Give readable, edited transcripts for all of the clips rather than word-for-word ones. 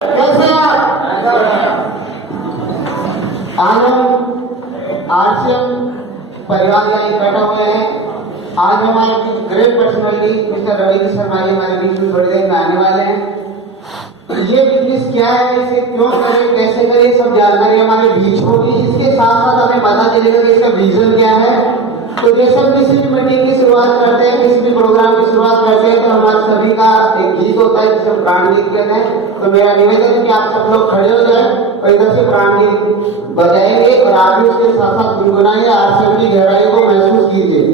कैसे आप? आज हम आरसीएम परिवार यहाँ इकट्ठा हुए हैं। आज हमारे great personality mister Ravi Sharma ji हमारे बीच में थोड़ी देर में आने वाले हैं। ये बिजनेस क्या है, इसे क्यों करें, कैसे करें, सब जानकारी हमारे बीच होगी। इसके साथ साथ हमें पता चलेगा कि इसका विजन क्या है। तो जैसे हम किसी भी मीटिंग की शुरुआत करते हैं, किसी भी प्रोग्राम की शुरुआत करते हैं, तो हमारे सभी का एक गीत होता है जिसे प्राण गीत कहते हैं। तो मेरा निवेदन है कि आप सब लोग खड़े हो जाए और इधर से प्राण गीत बजाएंगे और आप भी उसके साथ साथ गुनगुनाइए, आरसीएम की गहराई को महसूस कीजिए।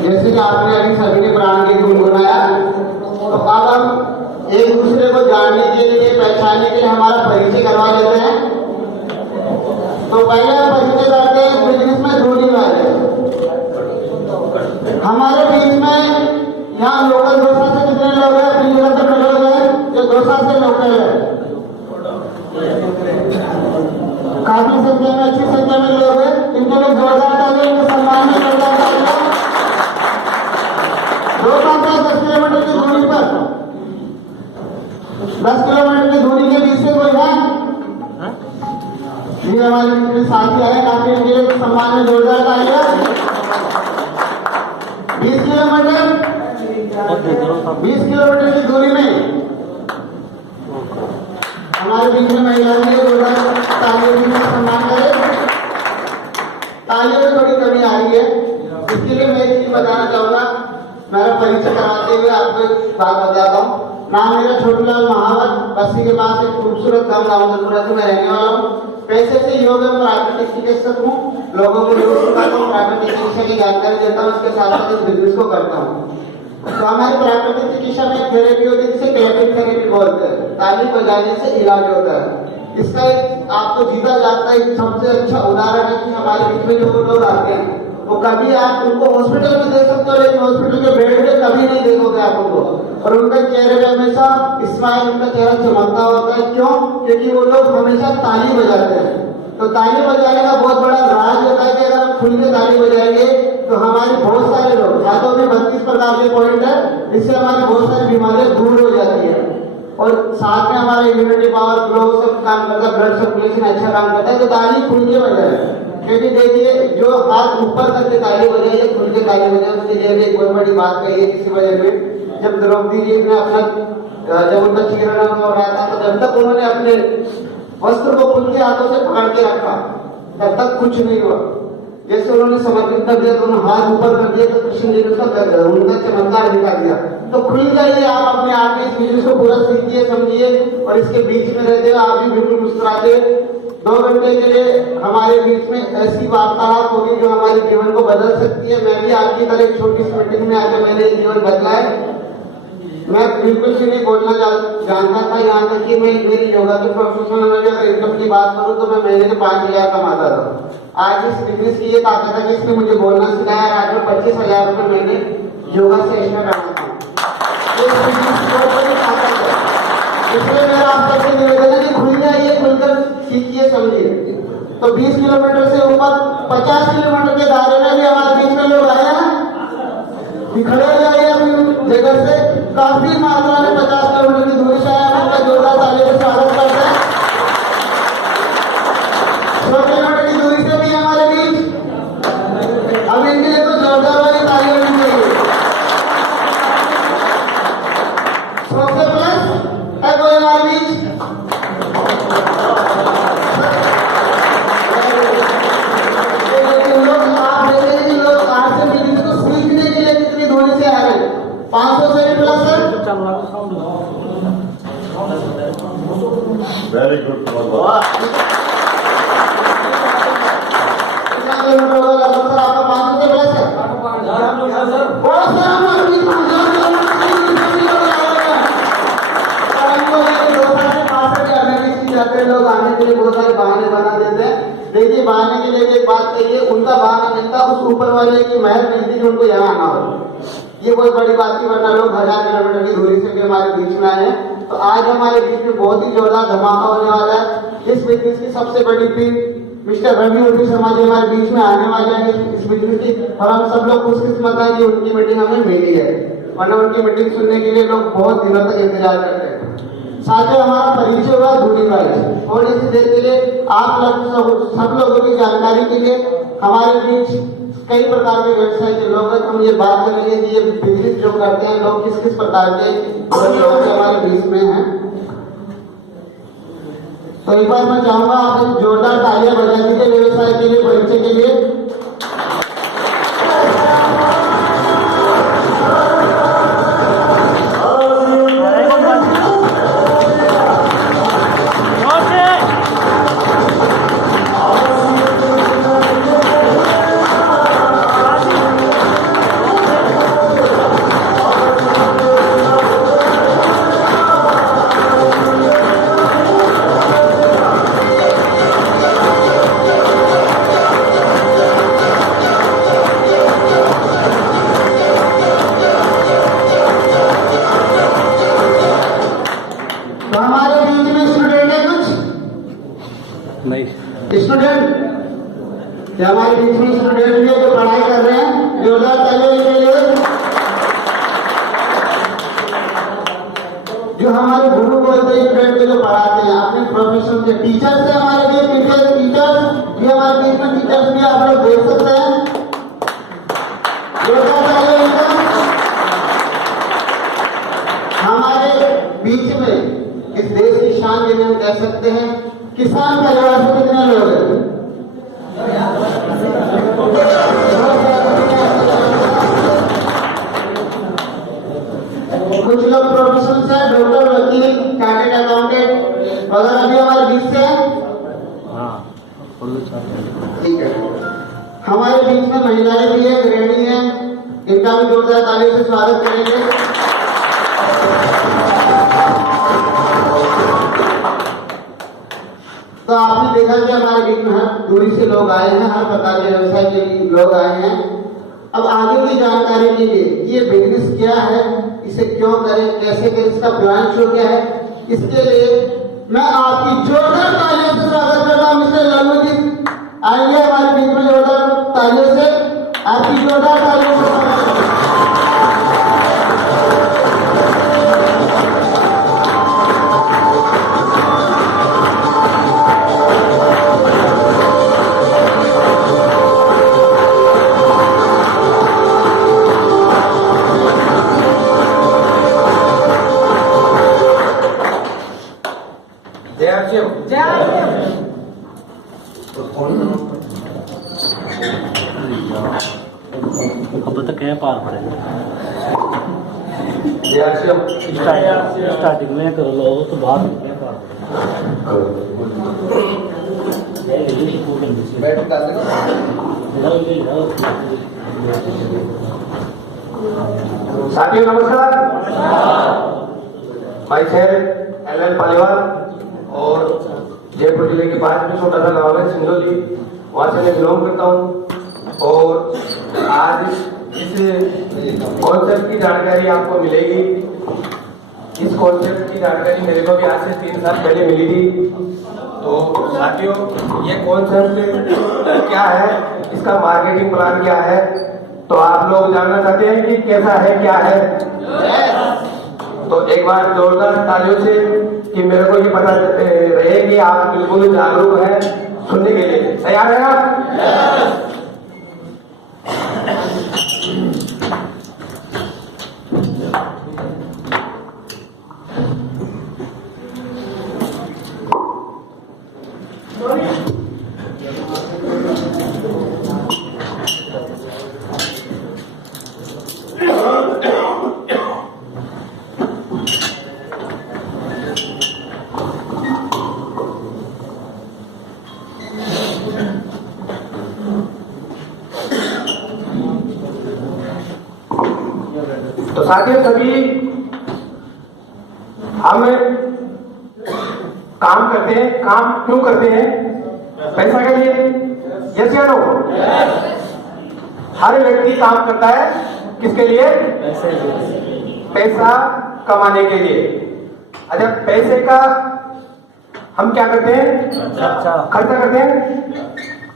जैसे कि आपने अभी सभी ने प्राण गीत गुनगुनाया, तो अब हम एक दूसरे को जानने के लिए, पहचानने के लिए हमारा परिचय करवा लेते हैं। तो पहले हम परिचय करते हैं बिजनेस में जोड़ी वाले। हमारे बीच में यहाँ लोकल दोसा से कितने लोग हैं? अपनी जगह से लोग हैं जो दोसा से लोकल है। काफी संख्या में, अच्छी संख्या में लोग हैं। इनके लोग जोरदार ताली, इनके सम्मान में जोरदार ताली। 10 किलोमीटर की दूरी पर, 10 किलोमीटर की दूरी के बीच से कोई है? ये हमारे साथी आए, काफी इनके सम्मान में जोरदार तालियां। 20 किलोमीटर की दूरी में हमारे बीच में महिलाओं के जोरदार तालियों का सम्मान करें। तालियों में थोड़ी कमी आ रही है, इसके लिए मैं एक चीज बताना चाहूंगा। मेरा परिचय कराते हुए आपको एक बात बताता हूँ। नाम मेरा छोटूलाल महावत, बस्ती के पास एक खूबसूरत गांव दामोदरपुरा से मैं रहने वाला हूँ। पैसे से योग में प्राकृतिक चिकित्सक हूँ। लोगों को योग सिखाता हूँ, प्राकृतिक चिकित्सा की जानकारी देता हूँ, इसके साथ साथ इस बिजनेस को करता हूँ। तो हमारी प्राकृतिक चिकित्सा में थेरेपी होती है जिसे क्लैपिंग थेरेपी बोलते हैं। ताली बजाने से इलाज होता है। इसका एक आपको जीता जाता है सबसे अच्छा उदाहरण है कि हमारे बीच में जो लोग आते हैं वो कभी आप उनको हॉस्पिटल में देख सकते हो, लेकिन हॉस्पिटल के बेड पे कभी नहीं देखोगे आप उनको। और उनके चेहरे पे हमेशा स्माइल, उनका चेहरा चमकता होता है। क्यों? क्योंकि वो लोग हमेशा ताली बजाते हैं। तो ताली बजाने का बहुत बड़ा राज होता है कि अगर हम खुल के ताली बजाएंगे तो हमारे बहुत सारे लोग, खातों में 32 प्रकार के पॉइंट है, इससे हमारी बहुत सारी बीमारियां दूर हो जाती है और साथ में हमारा इम्यूनिटी पावर ग्लो सब काम करता है, ब्लड सर्कुलेशन अच्छा काम करता है। तो ताली खुल के बजाए, क्योंकि देखिए जो हाथ ऊपर करके ताली बजाए या खुल के ताली बजाए, उसके लिए भी एक बहुत बड़ी बात कही है किसी वजह में। जब द्रौपदी जी ने अपना जब उनका चीरहरण हो रहा था तो जब तक उन्होंने अपने वस्त्र को खुल के हाथों से पकड़ के रखा तब तक कुछ नहीं हुआ। जैसे उन्होंने समर्पित कर दिया तो उन्होंने हाथ ऊपर कर दिया तो कृष्ण जी ने उनका चमत्कार दिखा दिया। तो खुल जाइए आप अपने आप में, इस बिजनेस को पूरा सीखिए समझिए और इसके बीच में रहते हुए आप भी बिल्कुल मुस्कुराते 2 घंटे के लिए हमारे बीच में ऐसी वार्तालाप होगी जो हमारे जीवन को बदल सकती है। मैं भी आपकी तरह एक छोटी सी मीटिंग में आकर मैंने जीवन बदला है। मैं बिल्कुल से नहीं बोलना जानता था, यहाँ तक कि मैं मेरी योगा के प्रोफेशनल अगर इनकम की बात करूँ तो मैं महीने में 5,000 कमाता था। आज इस बिजनेस की ये ताकत है कि इसने मुझे बोलना सिखाया। आज मैं 25,000 रुपये महीने योगा से एक्स्ट्रा कमाता हूँ। इसलिए मेरा आप सबसे निवेदन है कि खुल जाइए, खुलकर सीखिए समझिए। तो 20 किलोमीटर से ऊपर 50 किलोमीटर के दायरे में भी हमारे बीच में लोग आए हैं, खड़े हो जाइए अपनी जगह से। काफी मात्रा में 50 किलोमीटर की दूरी से आया, उनका जोरदार तालियों से स्वागत करते हैं। 100 किलोमीटर की दूरी से भी हमारे बीच, अब इनके लिए तो जोरदार वाली तालियां मिल चाहिए। 100 से प्लस है कोई हमारे बीच? आप देखेंगे लोग आज से बिजनेस को सीखने के लिए कितनी दूरी से आ रहे हैं। 500 से भी प्लस है। Very good. कितना किलोमीटर होगा सर आपका? 500 से प्लस है। बहुत से हम लोग जाते लोग आने के लिए बहुत सारे बहाने बना देते हैं। देखिए बहाने के लिए एक बात कहिए, उनका बहाना मिलता उस ऊपर वाले की महर मिलती जो उनको यहाँ आना हो। ये कोई बड़ी बात नहीं, वरना लोग 1000 किलोमीटर की दूरी से भी हमारे बीच में आए हैं। तो आज हमारे बीच में बहुत ही जोरदार धमाका होने वाला है। इस बिजनेस की सबसे बड़ी team mister Ravi OT Sharma ji हमारे बीच में आने वाले हैं इस बिजनेस की, और हम सब लोग खुशकिस्मत है कि उनकी मीटिंग हमें मिली है, वरना उनकी मीटिंग सुनने के लिए लोग बहुत दिनों तक इंतजार करते हैं। साथ ही हमारा परिचय हुआ दूरी वाइज, और इस देर के लिए आप लोग सब लोगों की जानकारी के लिए हमारे बीच कई प्रकार के व्यवसाय के लोग हैं। हम ये बात करेंगे कि ये बिजनेस जो करते हैं लोग किस किस प्रकार के लोग हमारे बीच में हैं। तो एक बार मैं चाहूंगा आप जोरदार तालियां बजा दीजिए व्यवसाय के लिए, परिचय के लिए। स्टूडेंट हमारे बीच में स्टूडेंट भी जो पढ़ाई कर रहे हैं, जोरदार तालियों के लिए। जो हमारे गुरु बोलते हैं स्टूडेंट को जो पढ़ाते हैं अपने प्रोफेशन से, टीचर्स से हमारे बीच टीचर्स ये हमारे बीच में टीचर्स भी आप लोग देख सकते हैं। जोरदार तालियों। हमारे बीच में इस देश की शान जिन्हें हम कह सकते हैं, किसान परिवार से कितने लोग हैं? कुछ लोग प्रोफेशन से, डॉक्टर, वकील, चार्टेड अकाउंटेंट वगैरह भी हमारे बीच से हैं। ठीक है, हमारे बीच में महिलाएं भी है, गृहिणी है, इनका भी जोरदार तालियों से स्वागत करेंगे। तो आपने देखा कि हमारे बीच में हर दूरी से लोग आए हैं, हर प्रकार के व्यवसाय के लोग आए हैं। अब आगे की जानकारी के लिए ये बिजनेस क्या है, इसे क्यों करें, कैसे करें, इसका प्लान शो क्या है, इसके लिए मैं आपकी जोरदार तालियों से स्वागत करता हूँ। मिस्टर लल्लू जी आइए हमारे बीच में जोरदार तालियों से। आपकी जोरदार तालियों से स्वागत करें। अब तक क्या पार पड़ेगा स्टार्टिंग में कर लो तो बाद में क्या पार साथियों नमस्कार। माई सेल एल पालीवाल और जयपुर जिले के पास में छोटा सा गाँव है सिंधोली, वहाँ से मैं बिलोंग करता हूँ और आज इस कॉन्सेप्ट की जानकारी आपको मिलेगी। इस कॉन्सेप्ट की जानकारी मेरे को भी आज से 3 साल पहले मिली थी। तो साथियों ये कॉन्सेप्ट क्या है, इसका मार्केटिंग प्लान क्या है, तो आप लोग जानना चाहते हैं कि कैसा है क्या है। तो एक बार जोरदार तालियों से कि मेरे को ये पता रहे कि आप बिल्कुल जागरूक हैं सुनने के लिए। तैयार है आप? तो साथियों सभी हम काम करते हैं, काम क्यों करते हैं? पैसा के लिए, यस या नो? हर व्यक्ति काम करता है किसके लिए? पैसा कमाने के लिए। अच्छा, पैसे का हम क्या करते हैं? खर्चा करते हैं।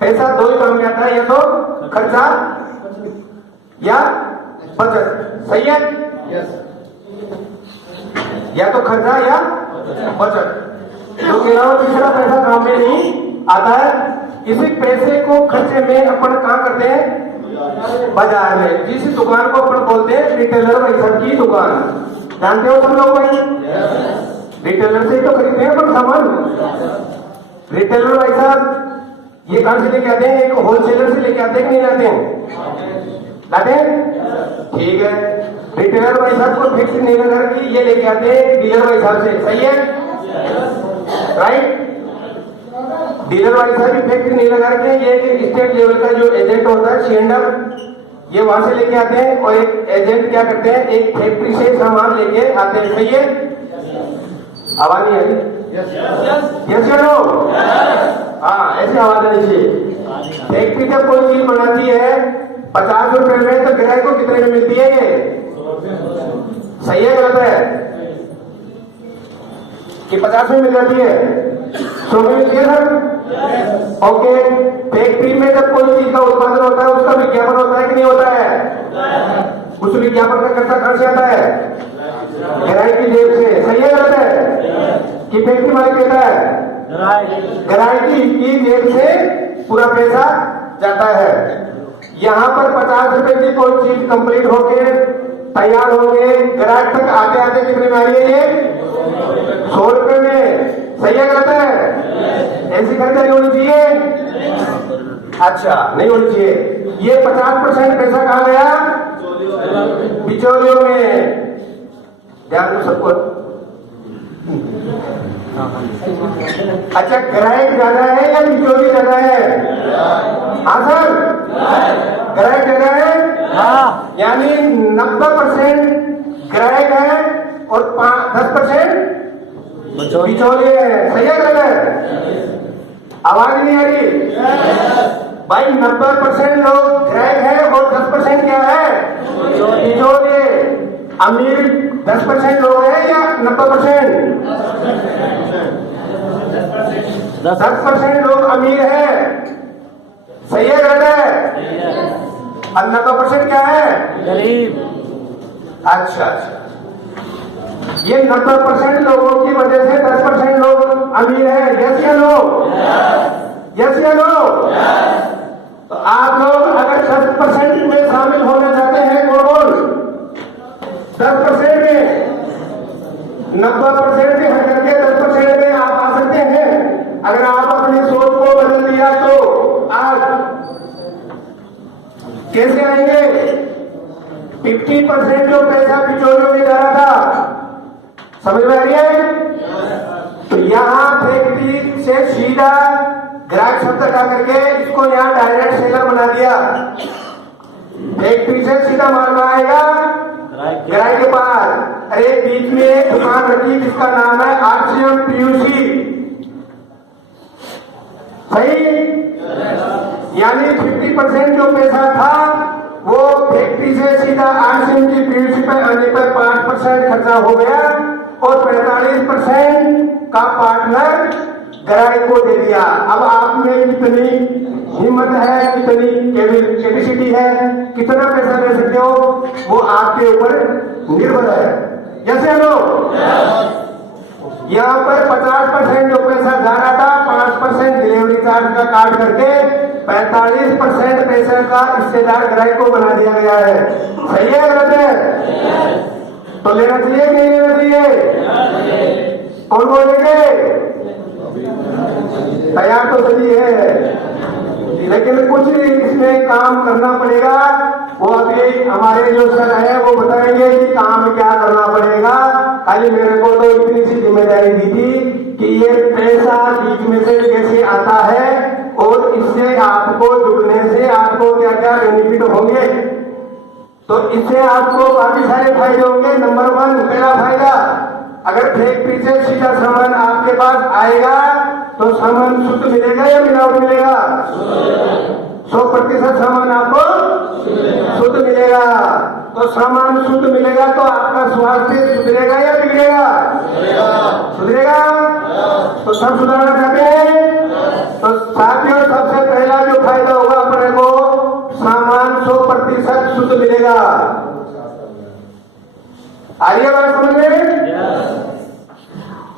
पैसा 2 ही काम में आता है, या तो खर्चा या बचत। सही है? या तो खर्चा या बचत। जो कह रहा हूं तीसरा पैसा काम में नहीं आता है। इसी पैसे को खर्चे में अपन कहाँ करते हैं? बाजार में। जिस दुकान को अपन बोलते हैं रिटेलर भाई साहब की दुकान, जानते हो तुम लोग भाई? रिटेलर से तो खरीदते हैं अपन सामान। रिटेलर भाई साहब ये कहां से लेके आते हैं? एक होलसेलर से लेके आते हैं कि नहीं लाते हैं? लाते हैं? ठीक है। रिटेलर भाई साहब को फिक्स नहीं लगा कि ये लेके आते हैं डीलर भाई साहब से। सही है? राइट? डीलर भाई साहब फिक्स नहीं लगा के ये एक स्टेट लेवल का जो एजेंट होता है शेंडर, ये वहां से लेके आते हैं और एक एजेंट क्या करते हैं? एक फैक्ट्री से सामान लेके आते हैं। सही है? आवाज नहीं आ रही? यस या नो? हाँ, ऐसे आवाज आनी चाहिए। फैक्ट्री जब कोई चीज बनाती है 50 रुपए में, तो ग्राहक को कितने में मिलती है ये? सही है गलत है? कि 50 में मिल जाती है? 100 में मिलती है सर? ओके। फैक्ट्री में जब कोई चीज का उत्पादन होता है उसका विज्ञापन होता है कि नहीं होता है? उस विज्ञापन का खर्चा कहां से आता है? ग्राहक की जेब से। सही है गलत है? कि फैक्ट्री मालिक कहता है? ग्राहक की जेब से पूरा पैसा जाता है। यहाँ पर 50 रुपए की कोई चीज कंप्लीट होके तैयार होंगे, ग्राहक तक आते आते कितने में आई है ये? 100 रुपए में। सही है गलत है? ऐसी खर्चा नहीं होनी चाहिए। अच्छा, नहीं होनी चाहिए। ये 50% पैसा कहाँ गया? बिचौलियों में। ध्यान दो सबको। अच्छा, ग्राहक ज्यादा है या बिचौली ज्यादा है? हाँ सर, ग्राहक ज्यादा है। हाँ, यानी 90% ग्राहक है और 10% बिचौलिए है। सही है गलत है? आवाज नहीं आ रही भाई? 90% लोग ग्राहक है और 10% क्या है? बिचौलिए। अमीर 10% लोग हैं या 90%? 10% लोग अमीर है। सही है गलत है? और 90% क्या है? गरीब। अच्छा, ये 90% लोगों की वजह से 10% लोग अमीर हैं। यस या नो? यस या नो? तो आप लोग अगर 10% में शामिल होना चाहते हैं, कौन 10% में, 90% में हट करके 10% में आप आ सकते हैं। अगर आप अपनी सोच को बदल दिया तो आप कैसे आएंगे? 50% जो पैसा बिचौलियों में जा रहा था, समझ में आ रही है? तो यहां फैक्ट्री से सीधा ग्राहक शब्द हटा करके इसको यहां डायरेक्ट सेलर बना दिया। फैक्ट्री से सीधा माल आएगा ग्राहक के पास। अरे बीच में एक दुकान रखी जिसका नाम है आरसीएम पीयूसी, सही? यानी 50% जो पैसा था वो फैक्ट्री से सीधा आरसीएम की पीयूसी पर आने पर 5% खर्चा हो गया और 45% का पार्टनर ग्राहक को दे दिया। अब आप में कितनी हिम्मत है, कितनी कैपेसिटी है, कितना पैसा दे सकते हो, वो आपके ऊपर निर्भर है। जैसे लोग यहाँ पर 50% जो पैसा जा रहा था, 5% डिलीवरी चार्ज का काट करके 45% पैसे का हिस्सेदार ग्राहक को बना दिया गया है। सही है, गलत है? तो लेना चाहिए कि नहीं लेना चाहिए? कौन बोलेंगे? तैयार तो सही है, लेकिन कुछ इसमें काम करना पड़ेगा। वो अभी हमारे जो सर है वो बताएंगे कि काम क्या करना पड़ेगा। खाली मेरे को तो इतनी सी जिम्मेदारी दी थी कि ये पैसा बीच में से कैसे आता है और इससे आपको जुड़ने से आपको क्या क्या बेनिफिट होंगे। तो इससे आपको काफी सारे फायदे होंगे। नंबर 1 पहला फायदा, अगर फैक्ट्री से सीधा सामान आपके पास आएगा तो सामान शुद्ध मिलेगा या मिलावट मिलेगा? 100% सामान आपको शुद्ध मिलेगा। तो सामान शुद्ध मिलेगा तो आपका स्वास्थ्य सुधरेगा या बिगड़ेगा? सुधरेगा। तो सब सुधारना चाहते हैं? तो साथियों, सबसे पहला जो फायदा होगा अपने को, सामान 100% शुद्ध मिलेगा। आ रही है बात समझ में?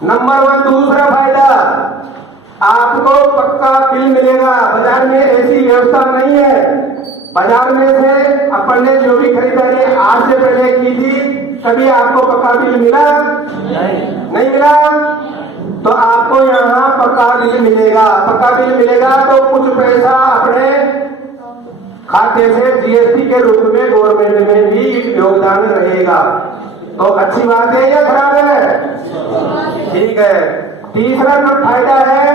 नंबर 1 दूसरा फायदा, आपको पक्का बिल मिलेगा। बाजार में ऐसी व्यवस्था नहीं है। बाजार में से अपन ने जो भी खरीदारी आज से पहले की थी, कभी आपको पक्का बिल मिला? नहीं मिला। तो आपको यहाँ पक्का बिल मिलेगा। पक्का बिल मिलेगा तो कुछ पैसा अपने खाते से जीएसटी के रूप में गवर्नमेंट में भी योगदान रहेगा। तो अच्छी बात है या खराब है? ठीक है। तीसरा जो फायदा है,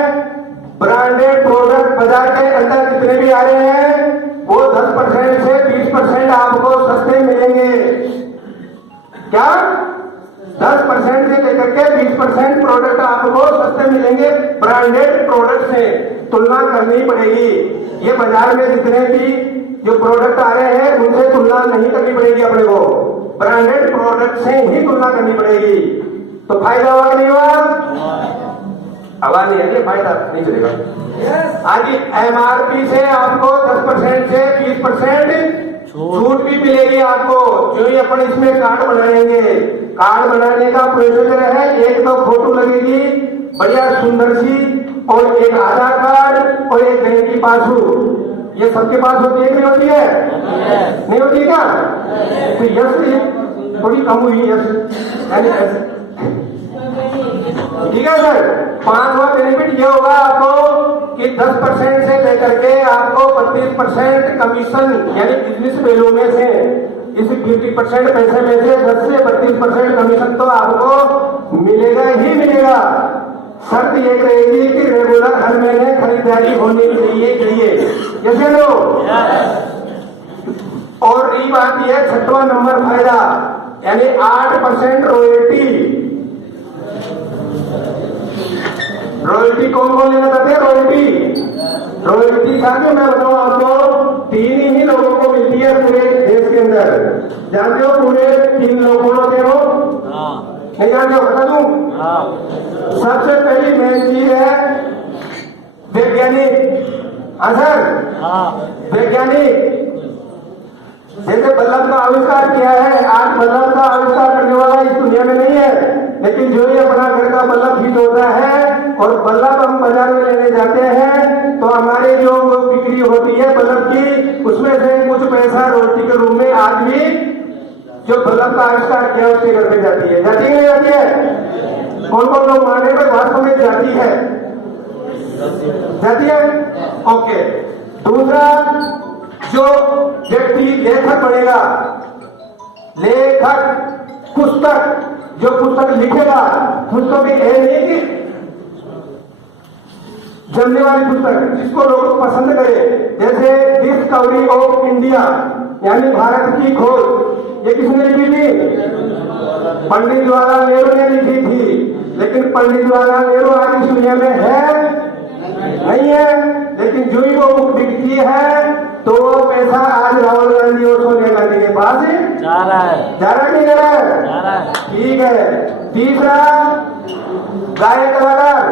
ब्रांडेड प्रोडक्ट बाजार के अंदर जितने भी आ रहे हैं वो 10% से 20% आपको सस्ते मिलेंगे। क्या? 10% से लेकर के 20% प्रोडक्ट आपको सस्ते मिलेंगे। ब्रांडेड प्रोडक्ट से तुलना करनी पड़ेगी। ये बाजार में जितने भी जो प्रोडक्ट आ रहे हैं उनसे तुलना नहीं करनी पड़ेगी अपने को, ब्रांडेड प्रोडक्ट से ही तुलना करनी पड़ेगी। तो फायदा हुआ कि नहीं हुआ? आवाज नहीं है, फायदा नहीं चलेगा। आज एमआरपी से आपको 10% से 20% छूट भी मिलेगी आपको। जो ही अपन इसमें कार्ड बनाएंगे, कार्ड बनाने का प्रोसीजर है, एक तो फोटो लगेगी बढ़िया सुंदर सी, और एक आधार कार्ड और एक बैंक की पासबुक। ये सबके पास होती है कि नहीं होती है? नहीं होती क्या? तो यस थोड़ी कम हुई, यस ठीक है सर। 5वां बेनिफिट ये होगा आपको कि 10% से लेकर के आपको 32% कमीशन, यानी बिजनेस वैल्यू में से इस 50% पैसे में से 10 से 32% कमीशन तो आपको मिलेगा ही मिलेगा। शर्त ये रहेगी कि रेगुलर हर महीने खरीदारी होनी चाहिए। जैसे लो। और ये बात यह 6वां नंबर फायदा, यानी 8% रॉयल्टी। रॉयल्टी कौन कौन लेना चाहते हैं? रॉयल्टी साथियों मैं बताऊं आपको, 3 ही लोगों को मिलती है पूरे देश के अंदर। जानते हो पूरे 3 लोग कौन होते हो? नहीं जानते हो? बता दूं? सबसे पहली मेन चीज है वैज्ञानिक। हाँ सर, वैज्ञानिक। जैसे बल्लभ का आविष्कार किया है, आज बल्लभ का आविष्कार करने वाला इस दुनिया में नहीं है, लेकिन जो ही अपना घर का बल्लभ हिट होता है और बल्लभ हम बाजार में लेने जाते हैं तो हमारे जो बिक्री होती है बल्लभ की, उसमें से कुछ पैसा रोटी के रूप में आज भी जो बल्लभ का आविष्कार किया उसके घर पे जाती है। जाती है नहीं जाती है? कौन कौन लोग माने पर वास्तव में जाती है? जाती है। ओके। दूसरा, जो व्यक्ति लेखक बनेगा, लेखक पुस्तक, जो पुस्तक लिखेगा, पुस्तक ये नहीं कि जमने वाली पुस्तक जिसको लोग पसंद करें, जैसे डिस्कवरी ऑफ इंडिया यानी भारत की खोज, ये किसने लिखी थी? पंडित जवाहरलाल नेहरू ने लिखी थी। लेकिन पंडित जवाहरलाल नेहरू आज इस दुनिया में है नहीं है, लेकिन जो ही वो बुक बिकती है तो वो पैसा आज राहुल गांधी और सोनिया गांधी के पास जा रहा है। जा रहा है नहीं जा रहा है? जा रहा है। ठीक है। तीसरा, गायक कलाकार,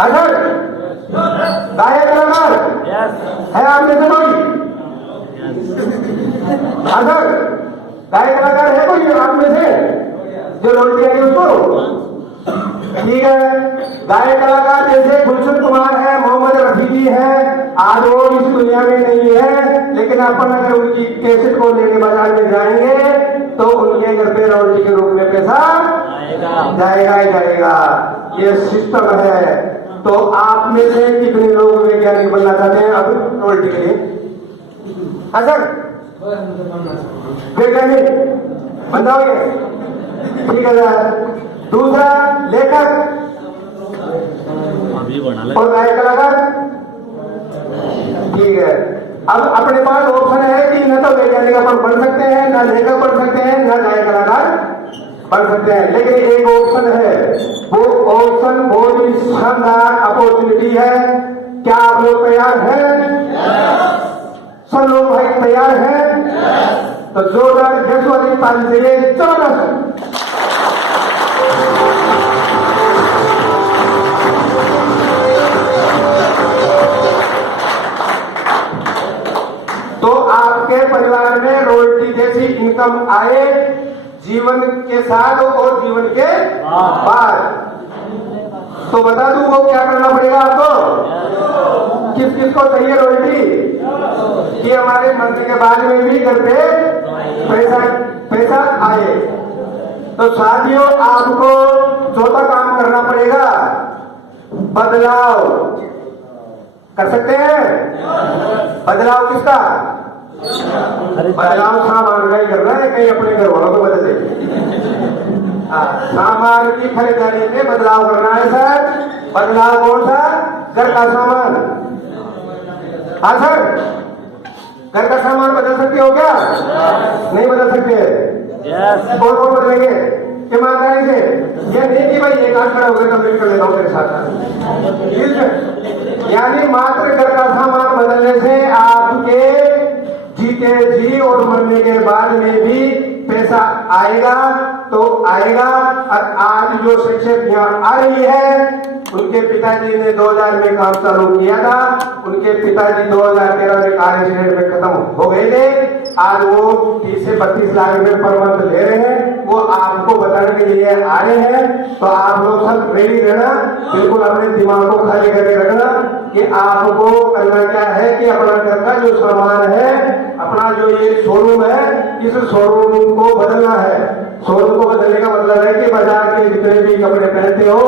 अगर गायक कलाकार है आप में से कोई? अगर गायक कलाकार है कोई आप में से जो रोटी आई उसको? ठीक है। गायक कलाकार जैसे गुलशन कुमार है, मोहम्मद रफी जी है, आज वो इस दुनिया में नहीं है, लेकिन अपन अगर उनकी कैसेट को लेने बाजार में जाएंगे तो उनके घर पे रोटी के रूप में पैसा जाएगा ही जाएगा। ये सिस्टम है। तो आप में से कितने लोग वैज्ञानिक बनना चाहते हैं अब रोटी के लिए? अच्छा, वैज्ञानिक बन जाओगे? ठीक है सर। दूसरा, लेखक अभी बना और गायक कलाकार। ठीक है। अब अपने पास ऑप्शन है कि न तो वैज्ञानिक अपन बन सकते हैं, न लेखक बन सकते हैं, न गायक कलाकार बन सकते हैं, लेकिन एक ऑप्शन है, वो ऑप्शन बहुत ही शानदार अपॉर्चुनिटी है। क्या आप लोग तैयार हैं? सब लोग भाई तैयार हैं? तो जोरदार जश वाली ताली चाहिए। चलो तो आपके परिवार में रोटी जैसी इनकम आए जीवन के साथ और जीवन के बाद, तो बता दूं वो क्या करना पड़ेगा आपको? किस किस को चाहिए रोटी? कि हमारे मरने के बाद में भी घर पे पैसा आए। तो साथियों, आपको चौथा काम करना पड़ेगा, बदलाव कर सकते हैं। बदलाव किसका? बदलाव सामान का ही करना है, कहीं अपने घर वालों को बदले। सामान की खरीदारी में बदलाव करना है सर। बदलाव कौन सा? घर का सामान। हाँ सर, घर का सामान बदल सकते हो क्या? नहीं बदल सकते। कौन कौन बदलेंगे ईमानदारी से? ये नहीं कि भाई एक आध खड़ा होकर कंप्लीट कर लेता हूँ मेरे साथ। यानी मात्र घर का सामान बदलने से आपके जीते जी और मरने के बाद में भी पैसा आएगा तो आएगा। और आज जो शिक्षक यहाँ आ रही है, उनके पिताजी ने 2000 में काम चालू किया था, उनके पिताजी 2013 में कार एक्सीडेंट में खत्म हो गए थे। आज वो 30 से 32 लाख रुपए पर मंथ ले रहे हैं, वो आपको बताने के लिए आ रहे हैं। तो आप लोग सब रेडी रहना, बिल्कुल अपने दिमाग को खाली करके रखना कि आपको करना क्या है कि अपना घर का जो सामान है, अपना जो ये शोरूम है, इस शोरूम को बदलना है। शोरूम को बदलने का मतलब है कि बाजार के जितने भी कपड़े पहनते हो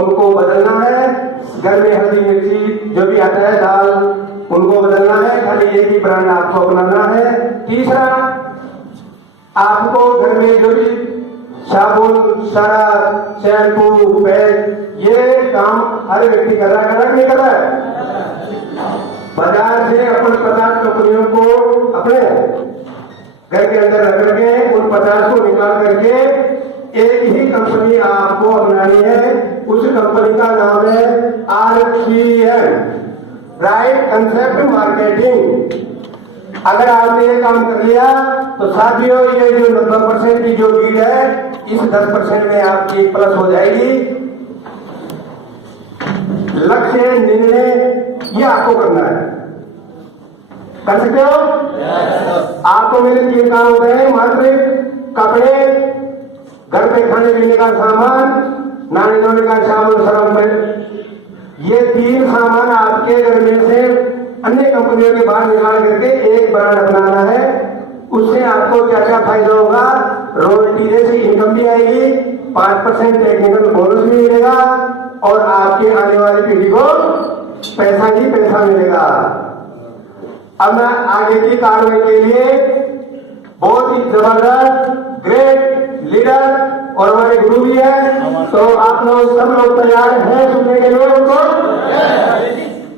उनको बदलना है। घर में हल्दी मिर्ची जो भी आता है, दाल, उनको बदलना है। खाली एक ही ब्रांड आपको अपनाना है। तीसरा, आपको घर में जो भी साबुन, शराब, शैम्पू, पेस्ट, ये काम हर व्यक्ति कर रहा है नहीं कर रहा है? बाजार से अपन 50 कंपनियों को अपने घर के अंदर रख करके उन 50 को निकाल करके एक ही कंपनी आपको अपनानी है। उस कंपनी का नाम है RCM, राइट कंसेप्ट मार्केटिंग। अगर आपने ये काम कर लिया तो साथियों, ये जो 90% की जो लीड है, इस 10% में आपकी प्लस हो जाएगी। लक्ष्य निर्णय ये आपको करना है। कर सकते हो? आपको मेरे 3 काम होते हैं, मात्र कपड़े, घर पे खाने पीने का सामान, नहाने धोने का सामान, शराब में, ये 3 सामान आपके घर में से अन्य कंपनियों के बाहर निकाल करके एक ब्रांड बनाना है। उससे आपको क्या क्या फायदा होगा? रॉयल्टी जैसी इनकम भी आएगी, 5% टेक्निकल बोनस भी मिलेगा और आपके आने वाली पीढ़ी को पैसा ही पैसा मिलेगा। अब मैं आगे की कार्रवाई के लिए बहुत ही जबरदस्त ग्रेट लीडर और हमारे गुरु भी है, तो आप लोग सब लोग तैयार हैं सुनने के लिए? उनको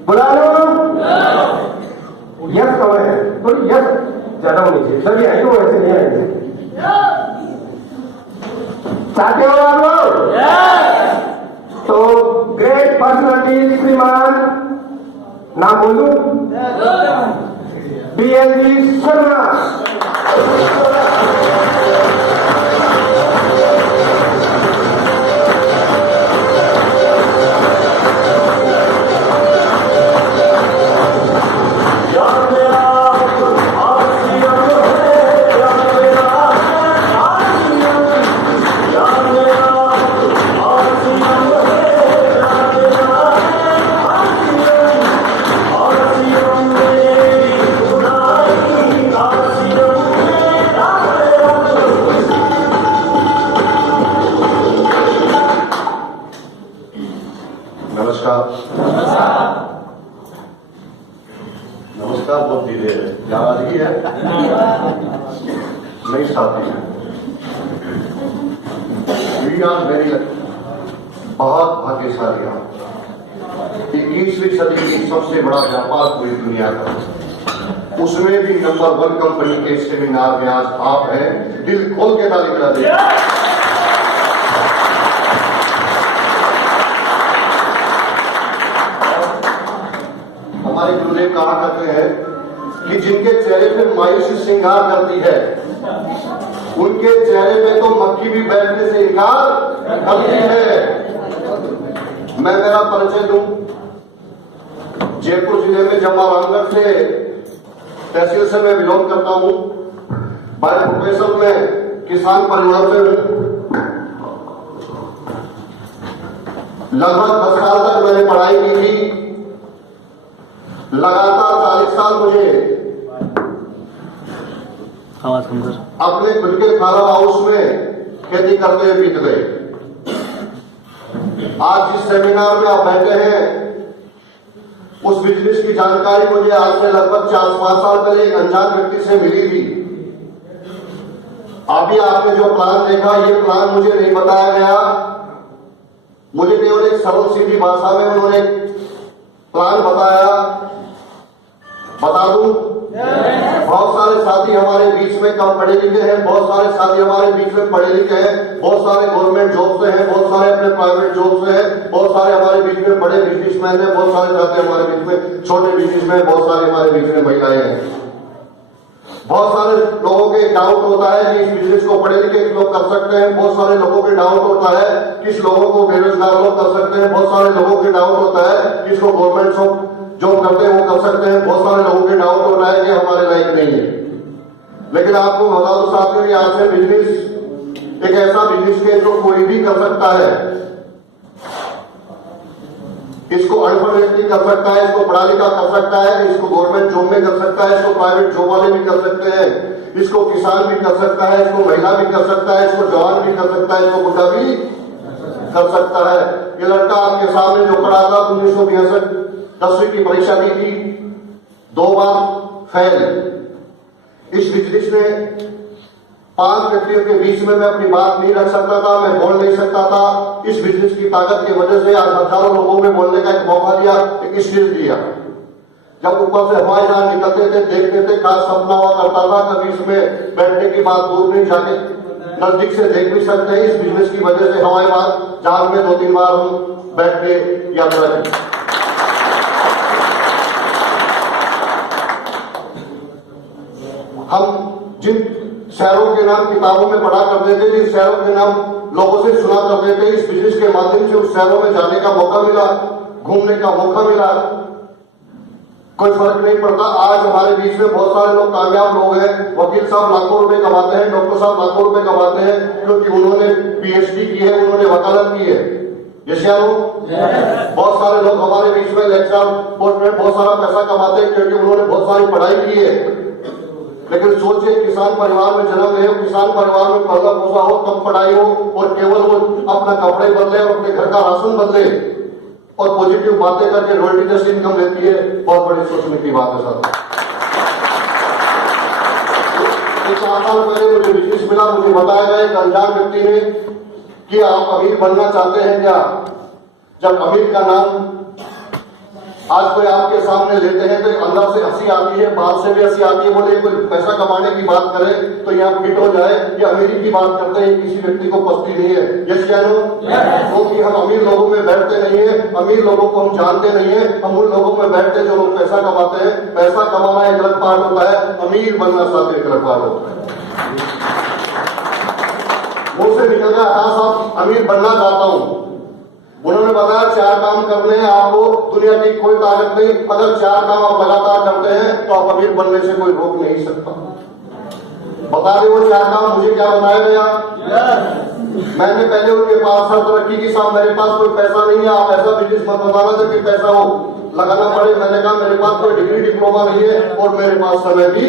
बुला लो। यस कवर है तो यस ज्यादा होनी चाहिए, सभी आएंगे, वो ऐसे नहीं आएंगे। चाहते हो आप लोग? तो ग्रेट पर्सनालिटी श्रीमान, नाम बोलूं? BLG शर्मा। नमस्कार बहुत धीरे है, नाराजगी है नहीं साथी है। वी आर वेरी बहुत भाग्यशाली हैं। 21वीं सदी की सबसे बड़ा व्यापार पूरी दुनिया का, उसमें भी नंबर 1 कंपनी के सेमिनार में आज आप हैं। दिल खोल के ताली बजा दीजिए। हमारे गुरुदेव कहा करते हैं कि जिनके चेहरे पे मायूसी श्रृंगार करती है, उनके चेहरे पे तो मक्खी भी बैठने से इनकार करती है। मैं मेरा परिचय दूं, जयपुर जिले में जमालगढ़ से तहसील से मैं बिलोंग करता हूं। बाय प्रोफेशन में किसान परिवार से हूं। लगभग 10 साल तक मैंने पढ़ाई की थी। लगातार 40 साल मुझे अपने खुद के फार्म हाउस में खेती करते हुए बीत गए। आज जिस सेमिनार में आप बैठे हैं, उस बिजनेस की जानकारी मुझे आज से लगभग 4-5 साल पहले एक अनजान व्यक्ति से मिली थी। अभी आपने जो प्लान देखा, ये प्लान मुझे नहीं बताया गया। मुझे केवल एक सरल सीधी भाषा में उन्होंने प्लान बताया। बता दूं, बहुत सारे साथी हमारे बीच में कम पढ़े लिखे हैं, बहुत सारे साथी हमारे बीच में पढ़े लिखे हैं, बहुत सारे गवर्नमेंट जॉब से हैं, बहुत सारे अपने प्राइवेट जॉब से हैं, बहुत सारे हमारे बीच में बड़े बिजनेसमैन हैं, बहुत सारे साथी हमारे बीच में छोटे बिजनेसमैन, बहुत सारे हमारे बीच में महिलाएं हैं। बहुत सारे लोगों के डाउट होता है कि इस बिजनेस को पढ़े लिखे लोग कर सकते हैं। बहुत सारे लोगों के डाउट होता है कि इस लोगों को बेरोजगार लोग कर सकते हैं। बहुत सारे लोगों के डाउट होता है कि इसको गवर्नमेंट जो करते हैं वो कर सकते हैं। बहुत सारे लोगों के डाउट होता है कि हमारे लायक नहीं है। लेकिन आपको बता दो साथियों कि आज से बिजनेस एक ऐसा बिजनेस है जो कोई भी कर सकता है। इसको अनपढ़ व्यक्ति कर सकता है, इसको पढ़ा लिखा कर सकता है, इसको गवर्नमेंट जॉब में कर सकता है, इसको प्राइवेट जॉब वाले भी कर सकते हैं, इसको किसान भी कर सकता है, इसको महिला भी कर सकता है, इसको जवान भी कर सकता है, इसको बुढ़ा भी कर सकता है। ये लड़का आपके सामने जो पढ़ा था 1962 10वीं की परीक्षा दी थी, 2 बार फेल। इस बिजनेस में 5 व्यक्तियों के बीच में मैं अपनी बात नहीं रख सकता था, मैं बोल नहीं सकता था। इस बिजनेस की ताकत की वजह से आज हजारों लोगों में बोलने का एक मौका दिया, एक स्टेज दिया। जब ऊपर से हवाई जहाज निकलते थे, देखते थे, खास सपना हुआ करता था, कभी इसमें बैठने की बात दूर नहीं, जाके नजदीक से देख भी सकते हैं। इस बिजनेस की वजह से हवाई जहाज में 2-3 बार हम बैठ के यात्रा की। हम जिन शहरों के नाम किताबों में पढ़ा करते थे, जिन शहरों के नाम लोगों से सुना करते थे, इस बिजनेस के माध्यम से उस शहरों में जाने का मौका मिला, घूमने का मौका मिला। कोई फर्क नहीं पड़ता। आज हमारे बीच में बहुत सारे लोग कामयाब लोग हैं। वकील साहब लाखों रुपए कमाते हैं, डॉक्टर साहब लाखों रुपए कमाते हैं, क्योंकि उन्होंने पीएचडी की है, उन्होंने वकालत की है। बहुत सारे लोग हमारे बीच में लेक्चर पोस्ट में बहुत सारा पैसा कमाते हैं, क्योंकि उन्होंने बहुत सारी पढ़ाई की है। लेकिन सोचिए, किसान परिवार में जन्म ले, किसान परिवार में पढ़ा पूछा हो, कम पढ़ाई हो, और केवल वो अपना कपड़े बदले और अपने घर का राशन बदले और पॉजिटिव बातें करके रॉयल्टी जैसी इनकम लेती है। बहुत बड़ी सोचने की बात है सर। 4 साल पहले मुझे बिजनेस मिला, मुझे बताया गया एक अनजान व्यक्ति ने कि आप अमीर बनना चाहते हैं क्या? जब अमीर का नाम आज कोई आपके सामने लेते हैं तो अंदर से हंसी आती है, बाहर से भी हंसी आती है। बोले कोई पैसा कमाने की बात करे तो यहाँ फिट हो जाए, ये अमीरी की बात करते हैं, किसी व्यक्ति को पसती नहीं है। यस क्या नो? क्योंकि हम अमीर लोगों में बैठते नहीं है, अमीर लोगों को हम जानते नहीं है, हम उन लोगों में बैठते हैं जो लोग पैसा कमाते हैं। पैसा कमाना एक अलग पार्ट होता है, अमीर बनना साथ एक अलग पार्ट होता है। मुंह से निकल गया, हाँ साहब अमीर बनना चाहता हूं। उन्होंने बताया 4 काम करने हैं आपको, दुनिया की कोई ताकत नहीं। अगर 4 काम आप लगातार करते हैं तो आप अमीर बनने से कोई रोक नहीं सकता। बता दे वो 4 काम मुझे क्या बताया गया? मैंने पहले उनके पास शर्त रखी कि साहब मेरे पास कोई पैसा नहीं है, आप ऐसा बिजनेस मत बताना जबकि पैसा हो लगाना पड़े। मैंने कहा मेरे पास कोई डिग्री डिप्लोमा नहीं है और मेरे पास समय भी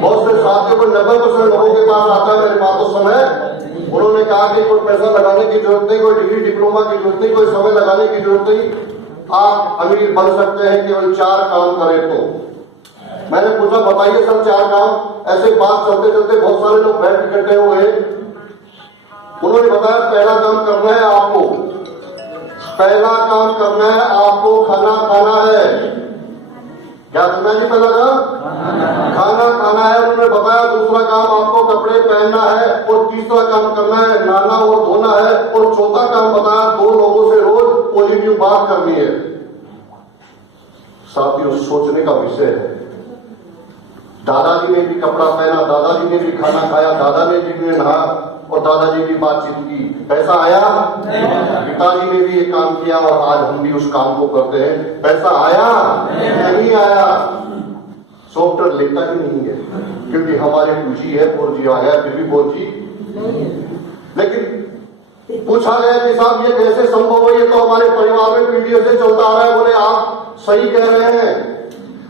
बहुत से साथियों को 90% लोगों के पास आता है, मेरे पास तो समय। उन्होंने कहा कि कोई पैसा लगाने की जरूरत नहीं, कोई डिग्री डिप्लोमा की जरूरत नहीं, कोई समय लगाने की जरूरत नहीं, आप अमीर बन सकते हैं केवल 4 काम करें तो। मैंने पूछा बताइए सर 4 काम। ऐसे बात चलते चलते बहुत सारे लोग बैठ इकट्ठे हुए। उन्होंने बताया पहला काम करना है आपको, पहला काम करना है आपको खाना खाना है। क्या करना है? पहला काम खाना खाना है। उन्होंने बताया दूसरा काम आपको कपड़े पहनना है, और तीसरा काम करना है नहाना और धोना है, और चौथा काम बताया 2 लोगों से रोज पॉजिटिव बात करनी है। साथियों सोचने का विषय है। दादाजी ने भी कपड़ा पहना, दादाजी ने भी खाना खाया, दादाजी ने नहा और दादाजी की बातचीत की। पैसा आया? पिताजी ने भी ये काम किया और आज हम भी उस काम को करते हैं। पैसा आया? नहीं आया। सॉफ्टवेयर लेता ही नहीं है, क्योंकि हमारे 2G है, 4G आ गया, फिर भी 4G। लेकिन पूछा गया कि साहब ये कैसे संभव है? ये तो हमारे परिवार में पीढ़ियों से चलता आ रहा है। बोले आप सही कह रहे हैं।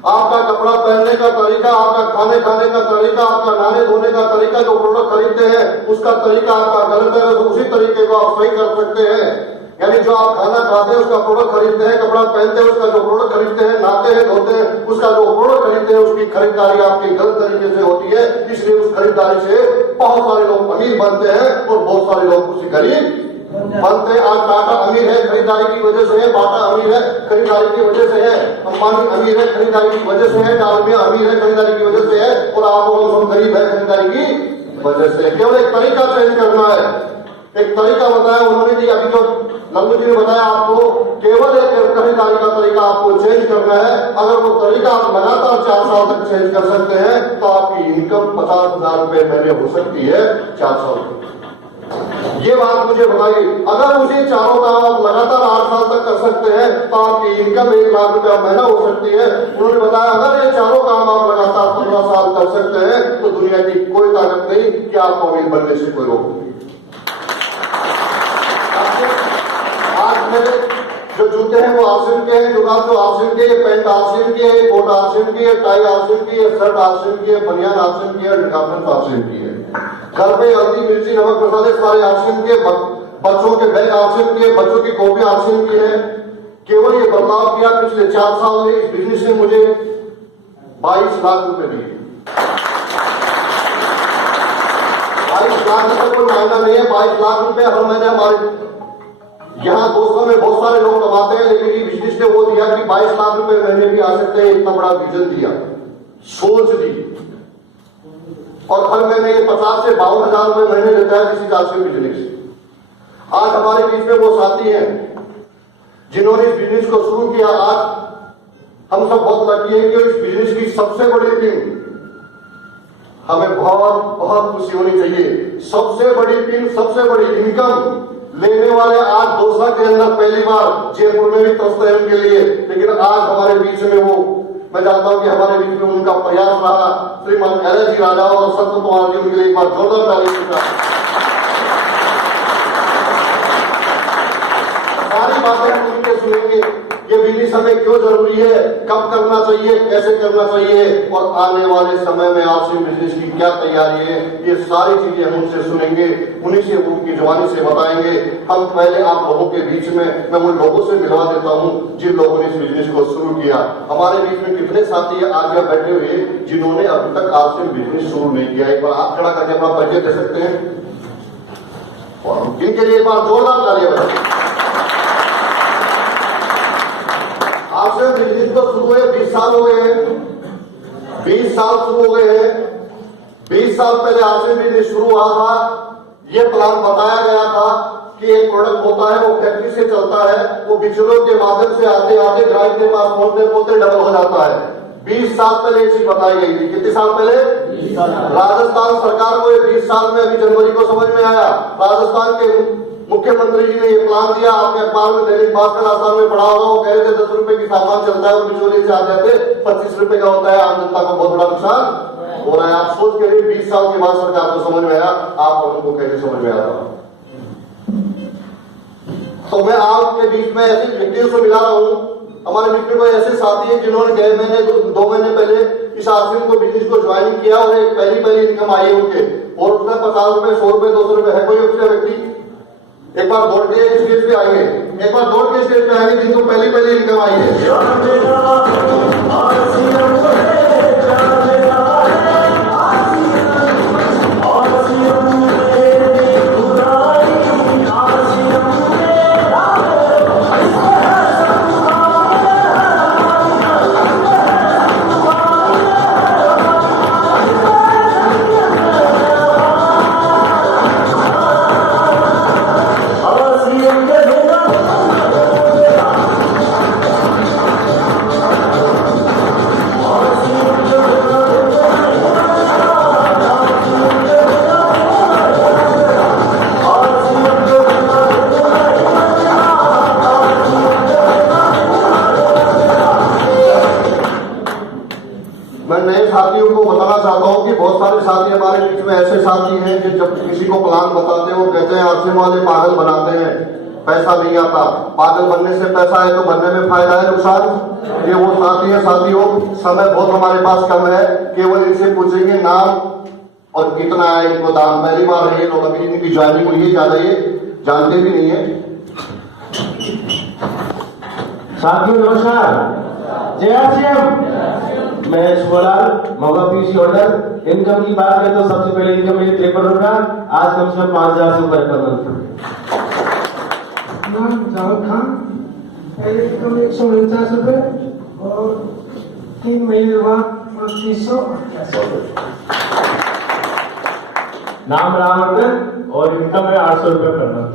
आपका कपड़ा पहनने का तरीका, आपका खाने खाने का तरीका, आपका नहाने धोने का तरीका, जो प्रोडक्ट खरीदते हैं उसका तरीका आपका गलत है, तो उसी तरीके को आप सही कर सकते हैं। यानी जो आप खाना खाते हैं उसका प्रोडक्ट खरीदते हैं, कपड़ा पहनते हैं उसका जो प्रोडक्ट खरीदते हैं, नहाते हैं धोते हैं उसका जो प्रोडक्ट खरीदते हैं, उसकी खरीदारी आपकी गलत तरीके से होती है। इसलिए उस खरीदारी से बहुत सारे लोग अमीर बनते हैं और बहुत सारे लोग उसी गरीब बनते हैं। आज टाटा अमीर है खरीदारी की वजह से है, बाटा अमीर है खरीदारी की वजह से है, अंबानी अमीर है खरीदारी की वजह से है, डालमिया अमीर है खरीदारी की वजह से है, और आप लोग सब गरीब है खरीदारी की वजह से। केवल एक तरीका चेंज करना है। एक तरीका बताया उन्होंने कि अभी जो लल्लू जी ने बताया आपको, केवल एक खरीदारी का तरीका आपको चेंज करना है। अगर वो तरीका आप लगातार 4 साल तक चेंज कर सकते हैं तो आपकी इनकम 50,000 रुपए महीने हो सकती है 4 साल। ये बात मुझे बताइए। अगर मुझे चारों काम आप लगातार 8 साल तक कर सकते हैं तो आपकी इनकम 1 लाख रुपया महीना हो सकती है। उन्होंने बताया अगर ये चारों काम आप लगातार 15 साल कर सकते हैं तो दुनिया की कोई ताकत नहीं कि आपको अमीर बनने से कोई रोक। आज मेरे जो जूते हैं वो आसिम के हैं, जुगाड़ जो आसिम के, पैंट आसिम के, कोट आसिम की, टाई आसिम की, शर्ट आसिम की, बनियान आसिम की, निकाबन आसिम की है। घर पे हल्दी मिर्ची नमक मसाले सारे आसिम के, बच्चों के बैग आसिम के, बच्चों की कॉपी आसिम की है। केवल ये बदलाव किया पिछले 4 साल में। इस बिजनेस ने मुझे 22 लाख रुपए दिए। 22 लाख रुपए कोई महंगा नहीं है। 22 लाख रुपए हर महीने हमारे यहाँ दोस्तों में बहुत सारे लोग कमाते हैं, लेकिन ये बिजनेस ने वो दिया कि 22 लाख रुपए महीने भी आ सकते हैं। इतना बड़ा विजन दिया, सोच दी, और हर महीने ये 50 से 52 हजार रुपए महीने लेता है किसी का बिजनेस। आज हमारे बीच में वो साथी हैं जिन्होंने इस बिजनेस को शुरू किया। आज हम सब बहुत लकी हैं कि इस बिजनेस की सबसे बड़ी टीम, हमें बहुत बहुत खुशी होनी चाहिए। सबसे बड़ी टीम, सबसे बड़ी इनकम लेने वाले आज दोसा के अंदर पहली बार जयपुर में भी तरसते हैं उनके लिए। लेकिन आज हमारे बीच में वो मैं जानता हूं कि हमारे बीच में उनका प्रयास रहा। श्रीमान LS जी राजा और संत कुमार जी उनके लिए एक बार जोरदार ताली देता। सारी बातें हम उनके सुनेंगे, ये बिजली समय क्यों जरूरी है, कब करना चाहिए, कैसे करना चाहिए और आने वाले समय में आपसे बिजनेस की क्या तैयारी है, ये सारी चीजें हम उनसे सुनेंगे, उन्हीं से उनकी जवानी से बताएंगे। हम पहले आप लोगों के बीच में मैं उन लोगों से मिलवा देता हूं जिन लोगों ने इस बिजनेस को शुरू किया। हमारे बीच में कितने साथी है आज यहाँ बैठे हुए जिन्होंने अभी तक आपसे बिजनेस शुरू नहीं किया? एक बार हाथ खड़ा करके अपना परिचय दे सकते हैं और इनके लिए एक बार जोरदार तालियां बजाएं। आपसे बिजनेस तो शुरू हुए 20 साल हो गए हैं, 20 साल शुरू हो गए हैं। 20 साल पहले आपसे बिजनेस शुरू हुआ था। ये प्लान बताया गया था कि एक प्रोडक्ट होता है वो फैक्ट्री से चलता है, वो बिचौलियों के माध्यम से आते आते ग्राहक के पास पहुंचते डबल हो जाता है। 20 साल पहले ये चीज बताई गई थी। कितने साल पहले? राजस्थान सरकार को ये 20 साल में अभी जनवरी को समझ में आया। राजस्थान के मुख्यमंत्री जी ने ये प्लान दिया। आपने अखबार में दैनिक भास्कर आसाम में पढ़ा होगा। वो कह रहे थे 10 रुपए की सामान चलता है, वो बिचौलिए से आ जाते 25 रुपए का होता है। आम जनता को बहुत बड़ा नुकसान हो रहा है। आप सोच के लिए 20 साल के बाद सरकार को समझ में आया, आप उनको कैसे समझ में आया? तो मैं आपके बीच में ऐसे व्यक्तियों से मिला रहा हूँ। हमारे बीच में कोई ऐसे साथी हैं जिन्होंने 2 महीने पहले इस आश्रम को बिजनेस को ज्वाइन किया और एक पहली इनकम आई है उनके, और उसमें 50 रुपए 100 रुपए 200 रुपए है। कोई उसका व्यक्ति एक बार दौड़ के स्टेज पे आएंगे, एक बार दौड़ के स्टेज पे आएंगे जिनको पहली इनकम आई है। साथियों को बताना चाहता हूं कि बहुत सारे साथी हमारे बीच में ऐसे साथी हैं कि जब किसी को प्लान बताते हैं वो कहते हैं आश्रम वाले पागल बनाते हैं, पैसा नहीं आता। पागल बनने से पैसा है तो बनने में फायदा है नुकसान? ये वो साथी है। साथियों, समय बहुत हमारे पास कम है। केवल इनसे पूछेंगे नाम और कितना है इनको दाम। पहली बार है ये लोग, अभी इनकी ज्वाइनिंग हुई है, ज्यादा ये जानते भी नहीं है। साथियों नमस्कार, जय आश्रम। मैं सुबलाल मौका पीसी ऑर्डर। इनकम की बात करें तो सबसे पहले इनकम मेरी 53 रुपया, आज कम से कम 5000 से ऊपर पर मंथ। नाम जावेद खान, पहले इनकम 149 रुपए और 3 महीने बाद 2588। नाम रामवर्धन और इनकम है 800 रुपए पर मंथ।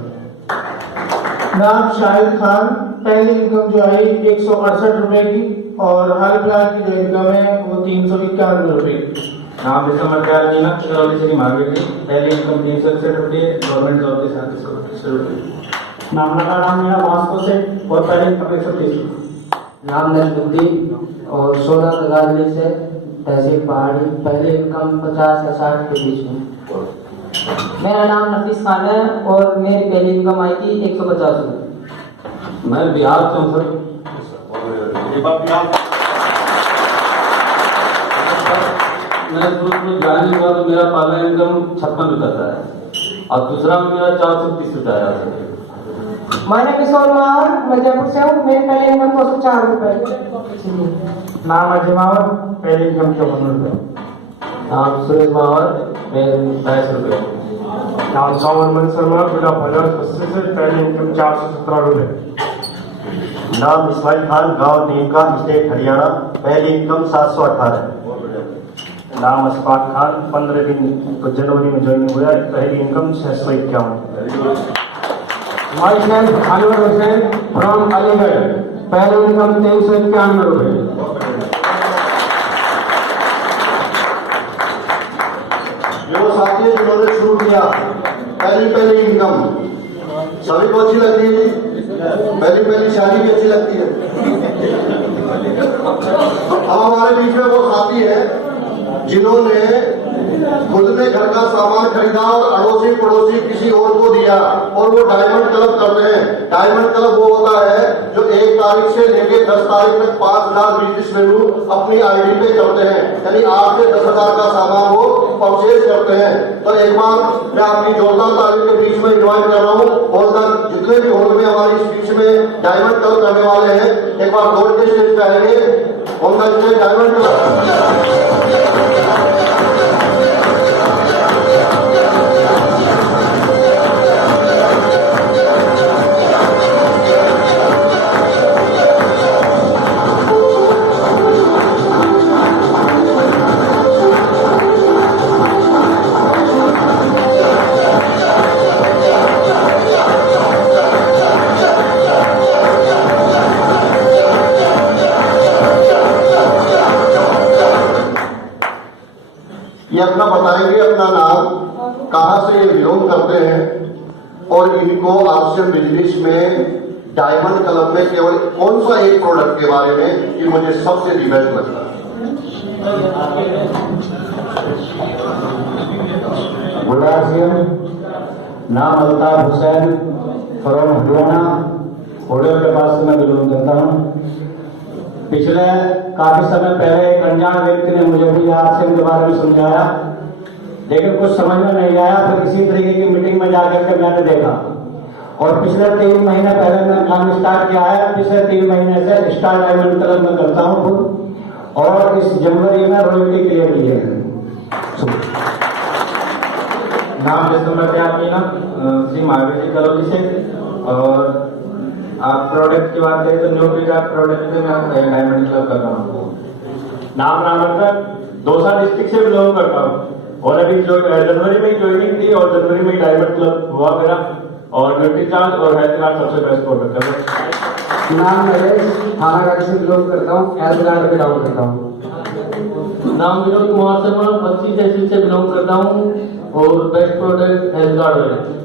नाम शाहिद खान, पहली इनकम जो आई 168 रुपए की और हाल फिलहाल की जो इनकम है वो 391 रुपए की। नाम मीना चंद्रवली से मार्केट, पहली इनकम 361 रुपये, गवर्नमेंट जॉब के साथ 130 रुपये। नाम लगा नाम मेरा मास्को से और पहली इनकम 130। नाम नजमुद्दीन और 16 तगाजली से तहसील पहाड़ी, पहली इनकम 50 या 60 के बीच में। मेरा नाम नफीस खान है और मेरी पहली इनकम आई थी 150 रुपये। मैं बिहार से हूँ सर। मैं शुरू ज्वाइन हुआ तो मेरा पहला इनकम 56 रुपया था और दूसरा में मेरा 430 रुपया आया था। मैंने किशोर मावर, मैं जयपुर से हूँ, मेरी पहली इनकम 204 रुपए। नाम अजय मावर, पहली इनकम 54 रुपये। नाम सुरेश मावर, मेरे 22 रुपये। नाम सावन शर्मा, जिला भलर से पहली इनकम 417 रुपये। नाम इस्माइल खान, गांव नीमका, स्टेट हरियाणा, पहली इनकम 718। नाम अशफाक खान, 15 दिन तो जनवरी में ज्वाइन हुआ, पहली income 651। My name Anwar Hussain from Aligarh, पहली इनकम 391 रुपए। ये वो साथी है जिन्होंने शुरू किया पहली इनकम। सभी को अच्छी लग रही है? पहली पहली शादी भी अच्छी लगती है। अब हमारे बीच में वो साथी है जिन्होंने खुद ने घर का सामान खरीदा और अड़ोसी पड़ोसी किसी और को दिया, और वो डायमंड क्लब करते हैं। डायमंड क्लब वो होता है जो 1 तारीख से लेके 10 तारीख तक 5,000 बिजनेस वैल्यू अपनी आईडी पे करते हैं, यानी 8 से 10,000 का सामान वो परचेज करते हैं। तो एक बार मैं आपकी जोरदार तारीफ के बीच में इन्वाइट कर रहा हूँ, और जितने भी हॉल में हमारी स्पीच में डायमंड क्लब करने वाले हैं, एक बार दौड़ के स्टेज पे आएंगे। उनका स्टेज डायमंड क्लब। ये अपना बताएंगे, अपना नाम, कहां से ये बिलोंग करते हैं, और इनको आसियन बिजनेस में डायमंड क्लब में केवल कौन सा एक प्रोडक्ट के बारे में कि मुझे सबसे दी बेस्ट लगता है। गुड आसियन, नाम अल्ताफ हुसैन फ्रॉम हरियाणा, होटल के पास से मैं बिलोंग करता हूँ। पिछले काफी समय पहले एक अनजान व्यक्ति ने मुझे भी आसियन के बारे में समझाया, लेकिन कुछ समझ में नहीं आया। फिर किसी तरीके की मीटिंग में जाकर के मैंने देखा, और पिछले 3 महीने पहले मैंने काम स्टार्ट किया है। पिछले 3 महीने से स्टार डायमंड क्लब में करता हूँ खुद, और इस जनवरी में रॉयल्टी क्लियर की है। नाम जैसे मैं मीना श्री महावीर जी करोली से, और आप प्रोडक्ट की बात करें तो न्यूट्रीजा प्रोडक्ट में मैं डायमंड क्लब कर रहा हूँ। नाम रामकर दौसा डिस्ट्रिक्ट से बिलोंग करता हूँ, और अभी जो जनवरी में ज्वाइनिंग थी, और जनवरी में डायमंड क्लब हुआ मेरा, और न्यूट्रीचार्ज और हेल्थ कार्ड सबसे बेस्ट प्रोडक्ट है। नाम नरेश, थानागढ़ से बिलोंग करता हूँ, हेल्थ कार्ड पे डाउन करता हूँ। नाम विनोद कुमार शर्मा, 25 तहसील से बिलोंग करता हूँ, और बेस्ट प्रोडक्ट हेल्थ कार्ड है।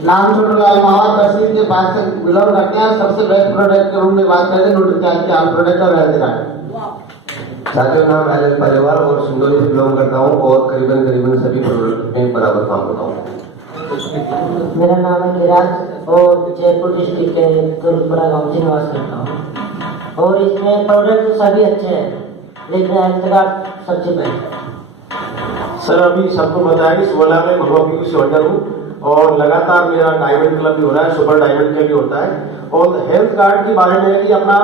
नाम छोटूलाल मावा, तहसील के पास से बिलोंग करते हैं। सबसे बेस्ट प्रोडक्ट के रूप में बात करें न्यूट्रीचार्ज के ऑल प्रोडक्ट और हेल्थ कार्ड। साथियों, नाम एल परिवार और सिंगोली से बिलोंग करता हूँ, और करीबन सभी प्रोडक्ट में बराबर काम करता हूँ। मेरा नाम है गिराज, और जयपुर डिस्ट्रिक्ट के तुरंतपुरा गाँव से निवास करता हूँ, और इसमें प्रोडक्ट सभी अच्छे हैं, लेकिन हेल्थ कार्ड सबसे बेस्ट। सर, अभी सबको बताया कि 16 में भगवा की शोल्डर हूँ, और लगातार मेरा डायमंड क्लब भी हो रहा है, सुपर डायमंड क्लब भी होता है। और हेल्थ कार्ड के बारे में कि अपना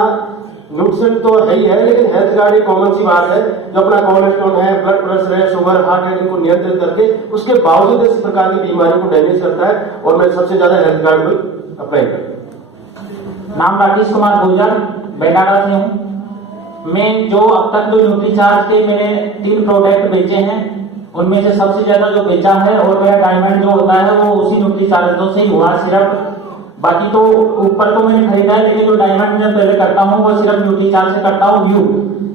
न्यूट्रिशन तो है ही है, लेकिन हेल्थ कार्ड एक कॉमन सी बात है, जो अपना कोलेस्ट्रॉल है, ब्लड प्रेशर है, शुगर, हार्ट अटैक को नियंत्रित करके उसके बावजूद इस प्रकार की बीमारियों को डैमेज करता है, और मैं सबसे ज्यादा हेल्थ कार्ड को अप्लाई करता हूँ। नाम राकेश कुमार गुर्जर, बेटाड़ा से हूँ। मैं जो अब तक जो न्यूट्रीचार्ज के मैंने 3 प्रोडक्ट बेचे हैं, उनमें से सबसे ज्यादा जो बेचा है, और मेरा डायमंड जो होता है वो उसी न्यूट्रीचार्ज से ही हुआ सिर्फ। बाकी तो ऊपर तो मैंने खरीदा है, लेकिन जो डायमंड मैं पहले करता हूँ वो सिर्फ न्यूट्रीचार्ज से करता हूँ। व्यू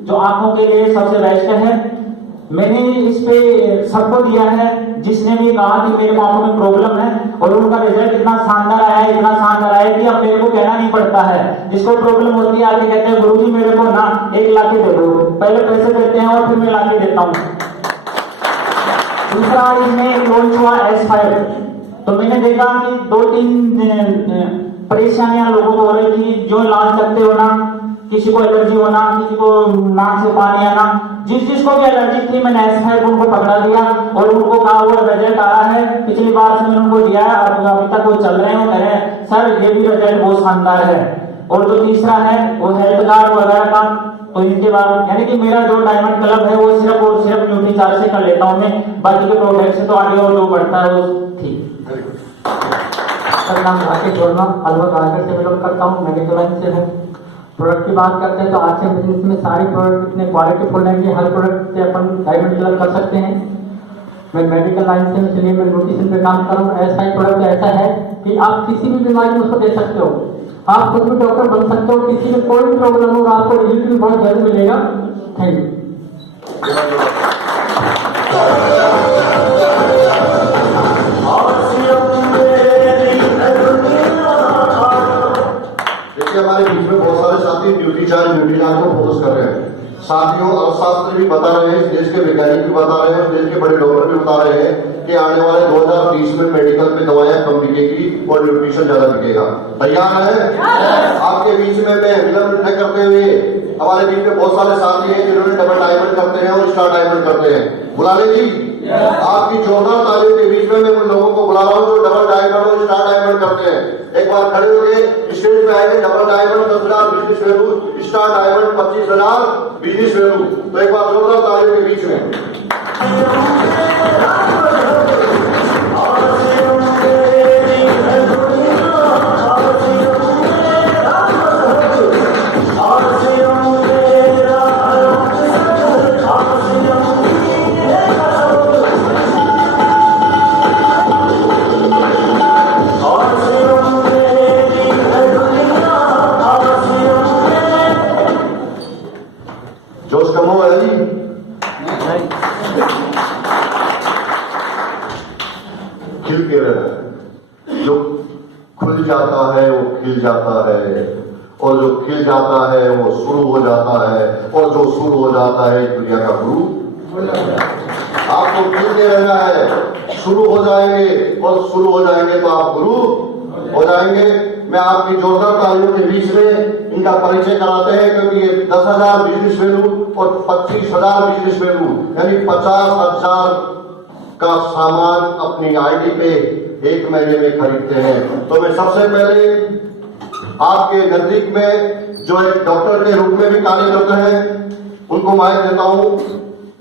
जो आंखों के लिए सबसे बेस्ट है। मैंने इस पे सबको दिया है, जिसने भी कहा कि मेरे आंखों में प्रॉब्लम है, और उनका रिजल्ट इतना शानदार आया है, इतना शानदार आया कि अब मेरे को कहना नहीं पड़ता है। जिसको प्रॉब्लम होती है आगे कहते हैं गुरुजी मेरे को ना 1 लाख दे दो, पहले पैसे देते हैं और फिर मैं लाके देता हूँ। दूसरा इसमें लॉन्च हुआ S5, तो मैंने देखा कि 2-3 परेशानियां लोगों को हो रही थी, जो लाल चलते होना, किसी को एलर्जी होना, किसी को नाक से पानी आना, जिसको भी एलर्जी थी मैंने S5 उनको पकड़ा दिया, और उनको कहा वो रिजल्ट आ रहा है। पिछली बार से मैंने उनको दिया है, और अभी तक वो चल रहे हैं, कह रहे हैं सर ये भी रिजल्ट बहुत शानदार है। और जो तीसरा है वो हेल्थ कार्ड वगैरह का, तो इनके बाद यानी कि मेरा जो डायमंड क्लब है वो सिर्फ और सिर्फ न्यूट्रीचार्ज से कर लेता हूँ मैं, बाकी के प्रोडक्ट से तो आगे और जो बढ़ता है वो ठीक। मेरा नाम राकेश वर्मा, अलवर रायगढ़ से बिलोंग करता हूँ, मेडिकल लाइन से हूँ। प्रोडक्ट की बात करते हैं तो आज के बिजनेस में सारी प्रोडक्ट इतने क्वालिटीफुल है कि हर प्रोडक्ट से अपन डायमंड क्लब कर सकते हैं। मैं मेडिकल लाइन से, इसलिए मैं न्यूट्रिशन पे काम कर रहा हूँ। ऐसा ही प्रोडक्ट ऐसा है कि आप किसी भी बीमारी में उसको दे सकते हो, आप खुद भी डॉक्टर बन सकते हो, किसी में कोई भी प्रॉब्लम हो आपको रिजल्ट भी बहुत जल्द मिलेगा। Thank you. देश के वैज्ञानिक भी बता रहे हैं और देश के बड़े डॉक्टर भी बता रहे हैं कि आने वाले 2030 में मेडिकल में दवाइयां कम बिकेगी और न्यूट्रिशन ज्यादा बिकेगा। तैयार है? आपके बीच में मैं विलंब न करते हुए, हमारे बीच में बहुत सारे साथी हैं जिन्होंने डबल डायमंड करते हैं और स्टार डायमंड करते हैं। बुला ले जी, आपकी जोरदार तालियों के बीच में मैं उन लोगों को बुला रहा हूँ जो डबल डायमंड और स्टार डायमंड करते हैं। एक बार खड़े हो गए, स्टेज पे आएंगे। Double diamond 10,000 business value, star diamond 25,000 business value. तो एक बार जोरदार तालियों के बीच में। जोश कम हो गया जी। खिल के रहना, जो खुल जाता है वो खिल जाता है, और जो खिल जाता है वो शुरू हो जाता है, और जो शुरू हो जाता है दुनिया का गुरु। आपको खिलते रहना है, शुरू हो जाएंगे और शुरू हो जाएंगे तो आप गुरु हो जाएंगे। मैं आपकी जोरदार तालियों के बीच में इनका परिचय कराते हैं, क्योंकि ये 10,000 बिजनेस वैल्यू और 25,000 बिजनेस वैल्यू यानी 50,000 का सामान अपनी आईडी पे एक महीने में खरीदते हैं। तो मैं सबसे पहले आपके नजदीक में जो एक डॉक्टर के रूप में भी कार्य करते हैं उनको माइक देता हूं।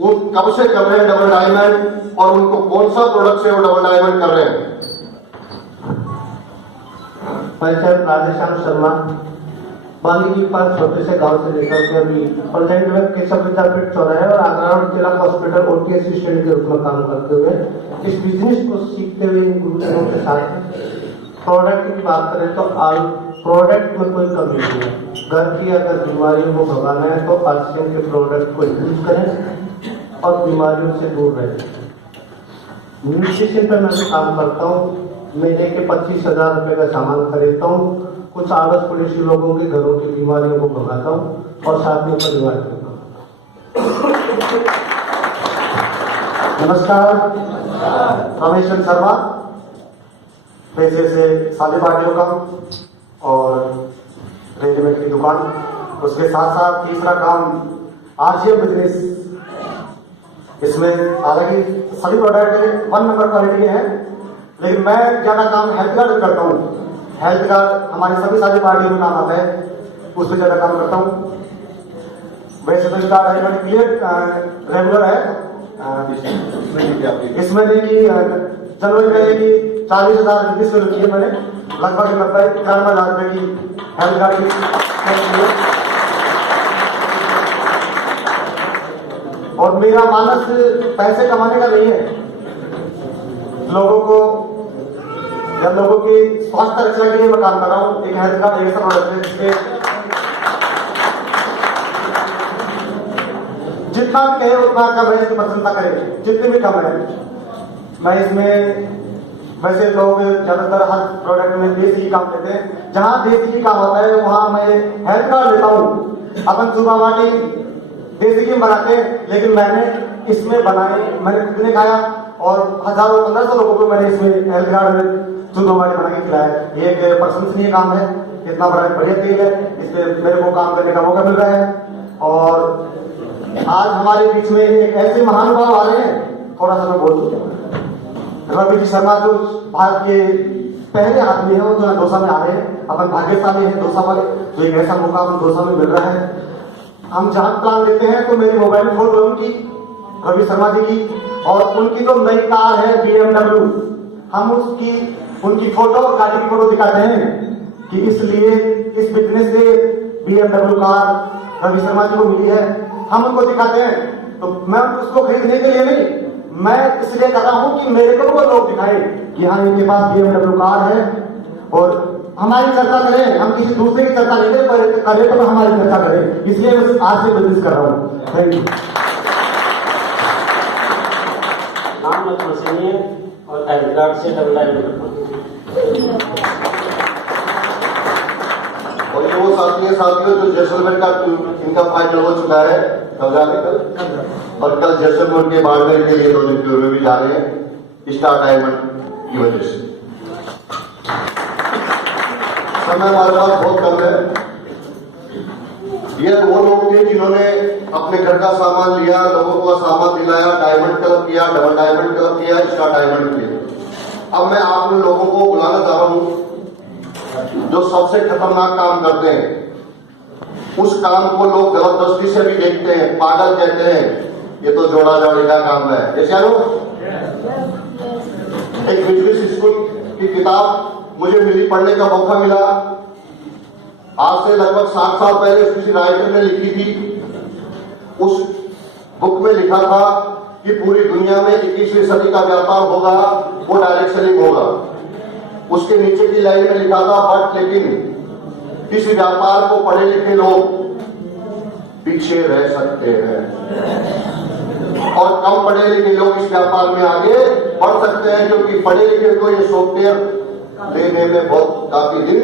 वो कब से कर रहे हैं डबल डायमंड और उनको कौन सा प्रोडक्ट से वो डबल डायमंड कर रहे हैं? परिचय राधेश्याम शर्मा, बाली के पास छोटे से गांव से लेकर के अभी प्रेजेंट में केशव विद्यापीठ चौराहे और आगरा रोड जिला हॉस्पिटल ओटी असिस्टेंट के रूप में काम करते हुए इस बिजनेस को सीखते हुए इन गुरुजनों के साथ प्रोडक्ट की बात करें तो प्रोडक्ट में कोई कमी नहीं है। घर की अगर बीमारियों को भगाना है तो आरसीएम के प्रोडक्ट को यूज करें और बीमारियों से दूर रहें। न्यूट्रिशन पर मैं काम करता हूँ, महीने के 25,000 रुपए का सामान खरीदता हूँ, कुछ आड़ोस पड़ोसी लोगों के घरों की बीमारियों को भगाता हूँ और साथ में परिवार करता हूँ। नमस्कार, रमेश शर्मा, पैसे से शादी पार्टियों का और रेडीमेड की दुकान, उसके साथ साथ तीसरा काम आरसीएम बिजनेस। इसमें हालांकि सभी प्रोडक्ट 1 नंबर क्वालिटी के हैं, लेकिन मैं ज्यादा काम हेल्थ कार्ड करता हूँ। हेल्थ कार्ड हमारी सभी शादी पार्टियों में काम आता है, उस पर ज्यादा काम करता हूँ। वैसे तो स्टार डायमंड क्लियर रेगुलर है। इसमें देखिए जनवरी में कि 40,000 बिजनेस में रुकी है मैंने, लगभग 90,000 रुपए की हेल्थ कार्ड की। और मेरा मानस पैसे कमाने का नहीं है, लोगों को या लोगों की स्वास्थ्य रक्षा के लिए मैं काम कर रहा हूँ। एक हेल्थ कार्ड ऐसा प्रोडक्ट है जिसके जितना कहे उतना कम है, इसकी प्रशंसा करें जितनी भी कम है। मैं इसमें वैसे लोग ज्यादातर हर प्रोडक्ट में देसी ही काम लेते हैं, जहां देसी ही काम होता है वहां मैं हेल्थ कार्ड लेता हूँ। अपन सुबह वाली देसी घी बनाते हैं, लेकिन मैंने इसमें बनाए, मैंने खुद ने खाया और हजारों 1500 लोगों को मैंने इसमें हेल्थ कार्ड में शुद्ध हमारे बना के खिलाया। ये एक प्रशंसनीय काम है, इतना बड़ा बढ़िया तेल है, इस पे मेरे को काम करने का मौका मिल रहा है। और आज हमारे बीच में एक ऐसे महानुभाव आ रहे हैं, थोड़ा सा मैं बोल दूं, रवि जी शर्मा जो भारत के पहले आदमी है, वो जो दौसा में आ रहे हैं। अपन भाग्यशाली है दौसा वाले, तो एक ऐसा मौका अपन दौसा में मिल रहा है। हम जहां प्लान लेते हैं तो मेरी मोबाइल फोन लो उनकी, रवि शर्मा जी की, और उनकी तो नई कार है BMW। हम उनकी फोटो और गाड़ी की फोटो दिखाते हैं कि इसलिए इस बिजनेस से BMW कार रवि शर्मा जी को मिली है, हम उनको दिखाते हैं। तो मैं उसको खरीदने के लिए नहीं, मैं इसलिए कर रहा हूं कि मेरे को वो लोग दिखाएं कि हाँ इनके पास BMW कार है और हमारी चर्चा करें। हम किसी दूसरे की चर्चा नहीं करें तो हमारी चर्चा करें, इसलिए मैं आज से बिजनेस कर रहा हूँ। Thank you. नाम लक्ष्मण सिंह है और हैदराबाद से डबल डायमंड। और ये वो साथियों जो जैसलमेर का इनका फाइनल हो चुका है, कब जा रहे कल? और कल जैसलमेर के बाड़मेर के लिए 2 दिन टूर में भी जा रहे हैं स्टार डायमंड की वजह से। समय हमारे पास बहुत कम है। ये वो लोग थे जिन्होंने अपने घर का सामान लिया, लोगों को सामान दिलाया, डायमंड क्लब किया, डबल डायमंड क्लब किया, स्टार डायमंड किया। अब मैं आप लोगों को बुलाना चाह रहा हूं जो सबसे खतरनाक काम करते हैं। उस काम को लोग जबरदस्ती से भी देखते हैं, पागल कहते हैं, ये तो जोड़ा जोड़ी का काम है। जैसे एक बिजनेस स्कूल की किताब मुझे मिली, पढ़ने का मौका मिला। आज से लगभग 60 साल पहले किसी राइटर ने लिखी थी। उस बुक में लिखा था कि पूरी दुनिया में 21वीं सदी का व्यापार होगा, वो डायरेक्ट सेलिंग होगा। उसके नीचे की लाइन में लिखा था बट लेकिन किसी व्यापार को पढ़े लिखे लोग पीछे रह सकते हैं और कम पढ़े लिखे लोग इस व्यापार में आगे बढ़ सकते हैं, क्योंकि पढ़े लिखे को ये सॉफ्टवेयर लेने में बहुत काफी दिन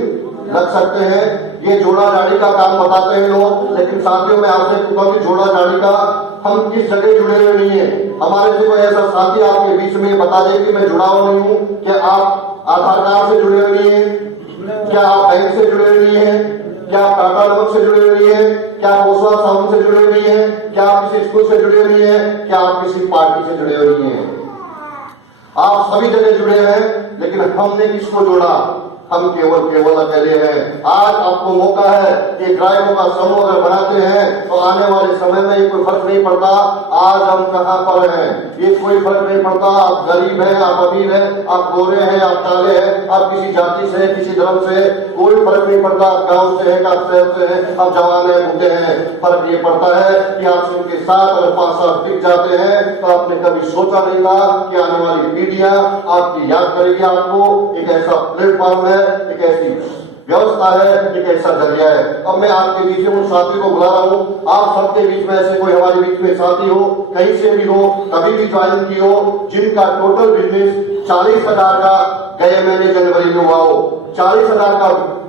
लग सकते हैं। ये जोड़ा जाड़ी का काम बताते हैं लोग, लेकिन साथियों में आपसे पूछा कि जोड़ा जाड़ी का हम किस जगह जुड़े हुए नहीं है। हमारे से कोई ऐसा साथी आपके बीच में बता दे कि मैं जुड़ा हुआ नहीं हूं। क्या आप आधार कार्ड से जुड़े हुए नहीं है? क्या आप बैंक से जुड़े हुए नहीं है? क्या आप टाटा नमक से जुड़े हुए नहीं है? क्या आप ओसवा साबुन से जुड़े हुए नहीं है? क्या आप किसी स्कूल से जुड़े हुए नहीं है? क्या आप किसी पार्टी से जुड़े हुए नहीं है? आप सभी जगह जुड़े हैं, लेकिन हमने किसको जोड़ा? हम केवल अकेले हैं। आज आपको मौका है कि ड्राइवों का समूह अगर बनाते हैं तो आने वाले समय में ये कोई फर्क नहीं पड़ता आज हम कहां पर हैं, ये कोई फर्क नहीं पड़ता। आप गरीब हैं, आप अमीर हैं, आप गोरे हैं, आप काले हैं, आप किसी जाति से हैं, किसी धर्म से, कोई फर्क नहीं पड़ता। आप गाँव से हैं, आप शहर से हैं, आप जवान हैं, बूढ़े हैं। फर्क ये पड़ता है कि आप उनके साथ अगर 5 साल टिक जाते हैं तो आपने कभी सोचा नहीं था कि आने वाली पीढ़ियां आपकी याद करेगी। आपको एक ऐसा प्लेटफॉर्म है, एक ऐसी व्यवस्था है, एक ऐसा जरिया है। अब मैं आपके बीच में उन साथियों को बुला रहा हूं। आप सबके बीच में ऐसे कोई हमारे बीच में साथी हो, कहीं से भी हो, कभी भी ज्वाइन की हो, जिनका टोटल बिजनेस 40,000 का गए महीने जनवरी में हुआ हो, 40,000 का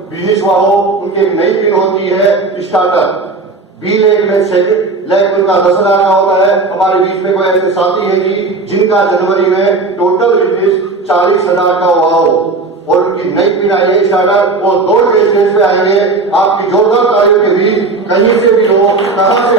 बिजनेस हुआ हो, उनकी नई पिन होती है स्टार्टर। बी लेग में सेकंड लेग उनका 10,000 का होता है। हमारे बीच में कोई ऐसे साथी है जी जिनका जनवरी में टोटल बिजनेस 40,000 का हुआ हो और उनकी नई पिन आई है स्टार्टर, वो 2 स्टेज पे आएंगे। आपकी जोरदार तालियों के भी कहीं से भी हो, कहां से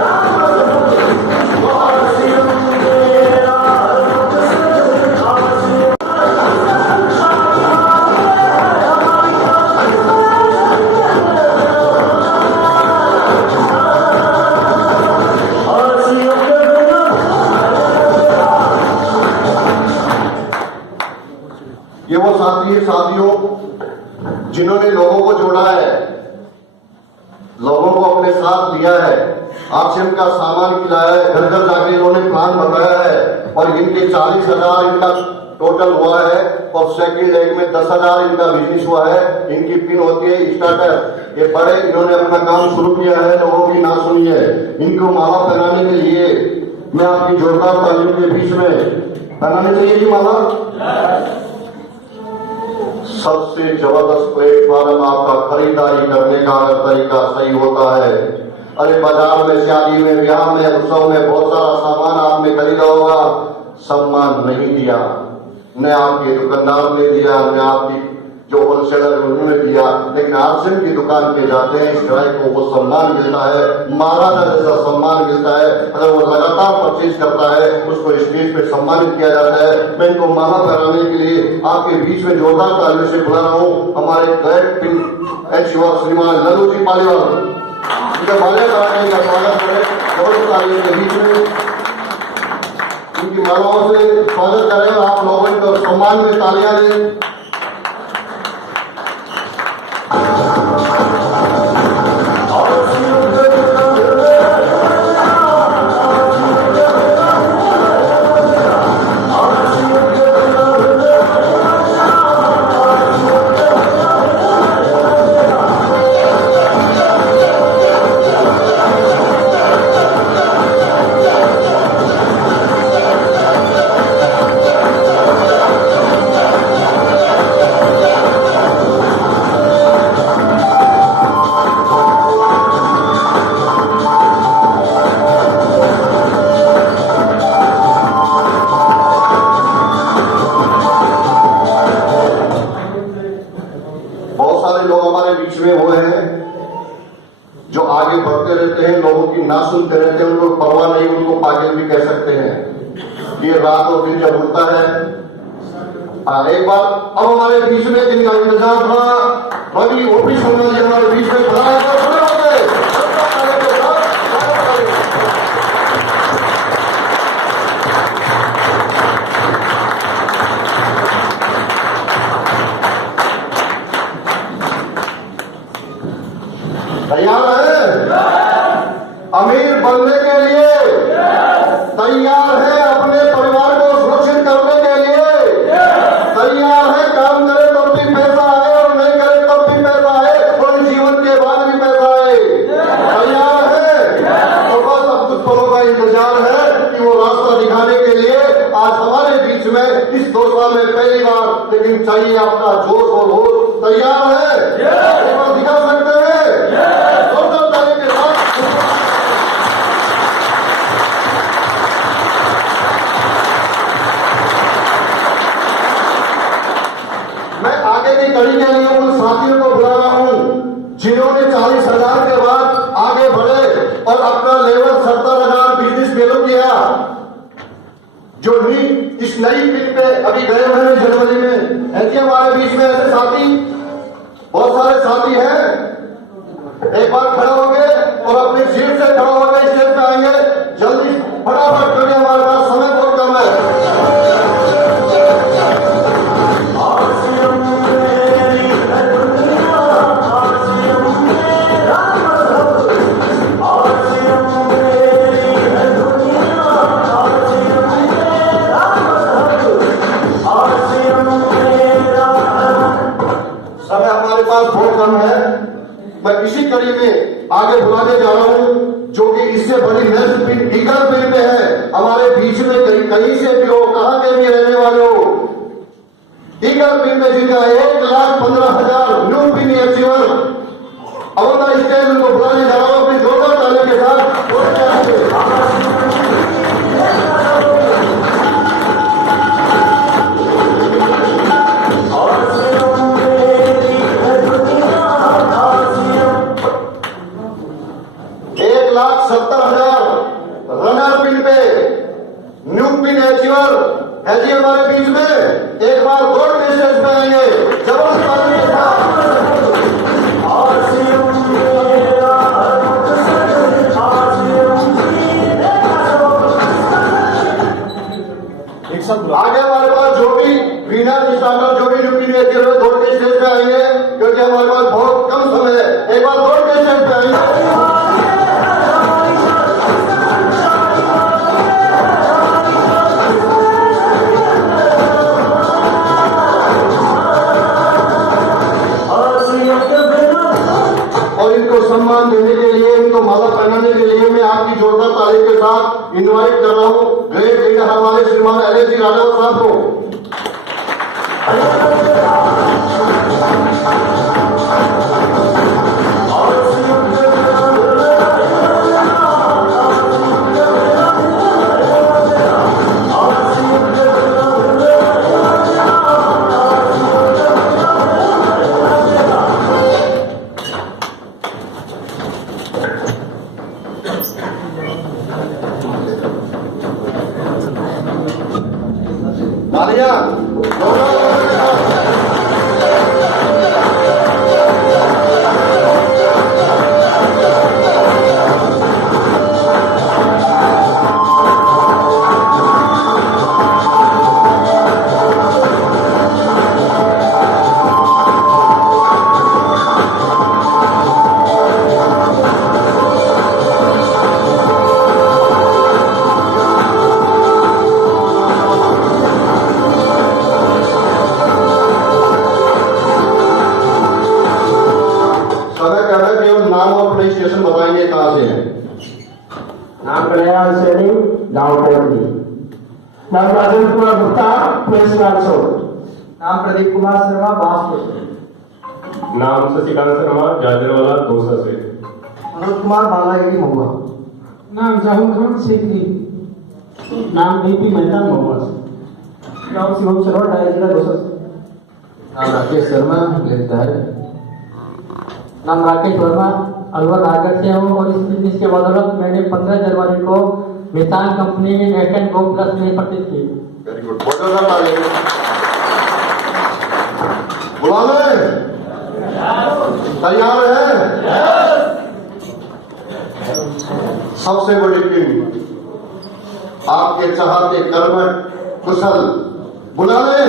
ये वो साथी है साथियों जिन्होंने लोगों को जोड़ा है, लोगों को अपने साथ लिया है, आपसे उनका सामान खिलाया है, घर घर जाके इन्होंने प्लान बताया है और इनके 40,000 इनका टोटल हुआ है और सेकंड लेग में 10,000 इनका बिजनेस हुआ है। इनकी पिन होती है स्टार्टर। ये बड़े इन्होंने अपना काम शुरू किया है, लोगों की ना सुनी है। इनको माला पहनाने के लिए मैं आपकी जोरदार तालियों के बीच में पहनाने चाहिए जी माला। सबसे जबरदस्त प्लेटफॉर्म आपका खरीदारी करने का अगर तरीका सही होता है। अरे बाजार में, शादी में, ब्याह में, उत्सव में बहुत सारा सामान आपने खरीदा होगा, सम्मान नहीं दिया, न आपके दुकानदार ने दिया, न आपकी जो होलसेलर उन्होंने दिया, लेकिन आर्सन की दुकान पे जाते हैं, इस ग्राहक को वो सम्मान मिलता है, महाराजा जैसा सम्मान मिलता है। अगर वो लगातार परचेज करता है उसको स्टेज पे सम्मानित किया जाता है। मैं इनको माला पहनाने के लिए आपके बीच में जोरदार तालियों से बुला रहा हूँ हमारे ग्रेट पिन एचवर श्रीमान लल्लू जी पालीवाल, उनके माला पहनाने का स्वागत करें जोरदार तालियों के बीच में, उनकी मालाओं से स्वागत करें। आप लोगों को सम्मान में तालियां दें। लोग हमारे बीच में हुए हैं जो आगे बढ़ते रहते हैं, लोगों की ना सुनते रहते हैं, उनको परवाह नहीं, उनको पागल भी कह सकते हैं। ये रात और दिन जब होता है, एक बार अब हमारे बीच में जिनका इंतजार था रवि ओपी शर्मा जी हमारे बीच में खड़ा है। तैयार है अमीर बनने के लिए, तैयार है अपने परिवार को सुरक्षित करने के लिए, तैयार है काम करे तब भी पैसा आए और नहीं करे तब भी पैसा आए और जीवन के बाद भी पैसा आए, तैयार है। तो बस अब कुछ पलों का इंतजार है कि वो रास्ता दिखाने के लिए आज हमारे बीच में इस 2 साल में पहली बार, लेकिन चाहिए आपका जोश और होश। तैयार है, एक बार दिखा सकते हैं कड़ी के लिए उन साथियों को बुला रहा हूं जिन्होंने 40,000 के बाद आगे बढ़े और अपना लेवल 70,000 बिजनेस चालू किया। जो इस नई पिच पे अभी गए हुए हैं जनवरी में, ऐसे हमारे बीच में ऐसे साथी, बहुत सारे साथी हैं। एक बार खड़ा हो गए और अपनी सीट से खड़ा हो गए स्टेज पे आएंगे, जल्दी फटाफट करिए, हमारे पास समय बहुत कम है। मैं इसी कड़ी में आगे बुलाने जा रहा हूं जो कि इससे बड़ी नेक्स्ट पिन ईगल पिन पे है हमारे बीच में, कहीं से भी हो, कहां के भी रहने वाले हो, ईगल पिन में जिनका 1,15,000 न्यू पिन अचीवर अवता स्टेज उनको बुलाने जा रहा हूं अपनी जोरदार ताली के साथ। रनर पिन पे न्यू पिन अचीवर है जी हमारे बीच में, एक बार दौड़ के स्टेज पे आएंगे जबरदस्त ताली के साथ। आगे हमारे पास जो भी विनर स्टार्टर जो भी न्यू पिन अचीवर दौड़ के स्टेज पे आएंगे, क्योंकि हमारे पास बहुत कम समय है। एक बार दौड़ के स्टेज पे आएंगे। सम्मान देने के लिए, इनको माला पहनाने के लिए मैं आपकी जोरदार ताली के साथ इनवाइट कर रहा हूं ग्रेट लीडर हमारे श्रीमान एल जी राठौर साहब को। बताएंगे कहां से है। नाम कल्याण सैनी, गांव कोटली। नाम राजेंद्र कुमार गुप्ता, प्रेस काउंसिल। नाम प्रदीप कुमार शर्मा, बांसपुर। नाम शशिकांत शर्मा, जाजरवाला दौसा से। मनोज कुमार, बालागिरी महुआ। नाम जाहुल खान, सीकरी। नाम डीपी मेहता, महुआ। नाम शिवम शर्मा, डायजिला दौसा से। नाम राकेश शर्मा, लेता है। नाम राकेश वर्मा, अलवर रायगढ़ से हूँ और इस बिजनेस के बदौलत मैंने 15 जनवरी को मिसाल कंपनी में नेट गो प्लस में प्रतिष्ठित की। वेरी गुड, बहुत ज़्यादा ताली। बुला ले, तैयार है? सबसे बड़ी टीम आपके चाहते कर्मठ कुशल बुला ले।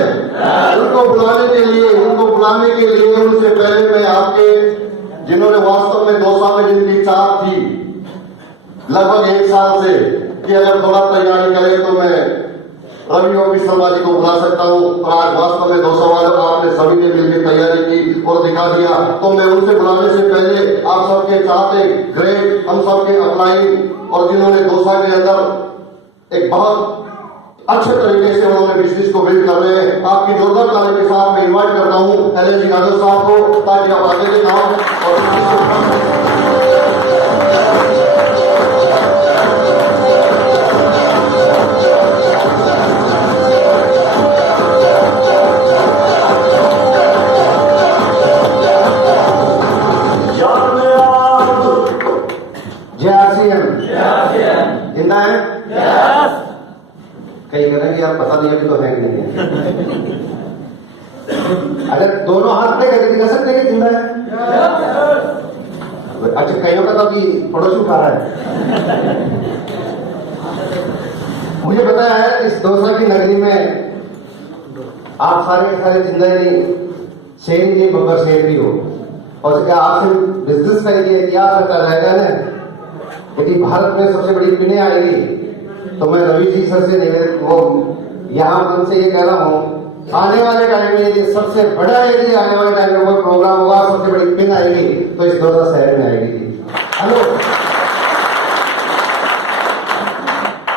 उनको बुलाने के लिए उनसे पहले मैं आपके जिन्होंने वास्तव में 2 साल में जिनकी चाह थी लगभग 1 साल से कि अगर थोड़ा तैयारी करे तो मैं रवि ओपी शर्मा जी को बुला सकता हूं, और आज वास्तव में 2 सवाल आपने सभी ने मिलकर तैयारी की और दिखा दिया, तो मैं उनसे बुलाने से पहले आप सबके चाहते ग्रेट हम सबके अपलाइन और जिन्होंने 2 साल के अंदर एक बहुत अच्छे तरीके से उन्होंने बिजनेस को बिल्ड कर रहे हैं, आपकी जोरदार ताली के साथ मैं इन्वाइट करता हूं LNG यादव साहब को, ताकि आप आगे के नाम और जिंदा है? कहीं करेंगे यार, पता नहीं अभी तो है कि नहीं है। अगर दोनों हाथ पे कर सकते हैं कि जिंदा है? अच्छा, कईयों का तो अभी पड़ोसी उठा रहा है। मुझे पता है इस 2 साल की नगरी में आप सारे के सारे जिंदा ही नहीं, शेर ही नहीं, बब्बर शेर भी हो, और क्या आपसे बिजनेस का ये इतिहास रखा जाएगा ना, यदि भारत में सबसे बड़ी पिने आएगी तो मैं रवि जी सर से यहाँ उनसे ये कह रहा हूँ, आने वाले टाइम में यदि सबसे बड़ा यदि आने वाले टाइम में कोई प्रोग्राम होगा, सबसे बड़ी पिन आएगी तो इस 2 शहर में आएगी। हेलो,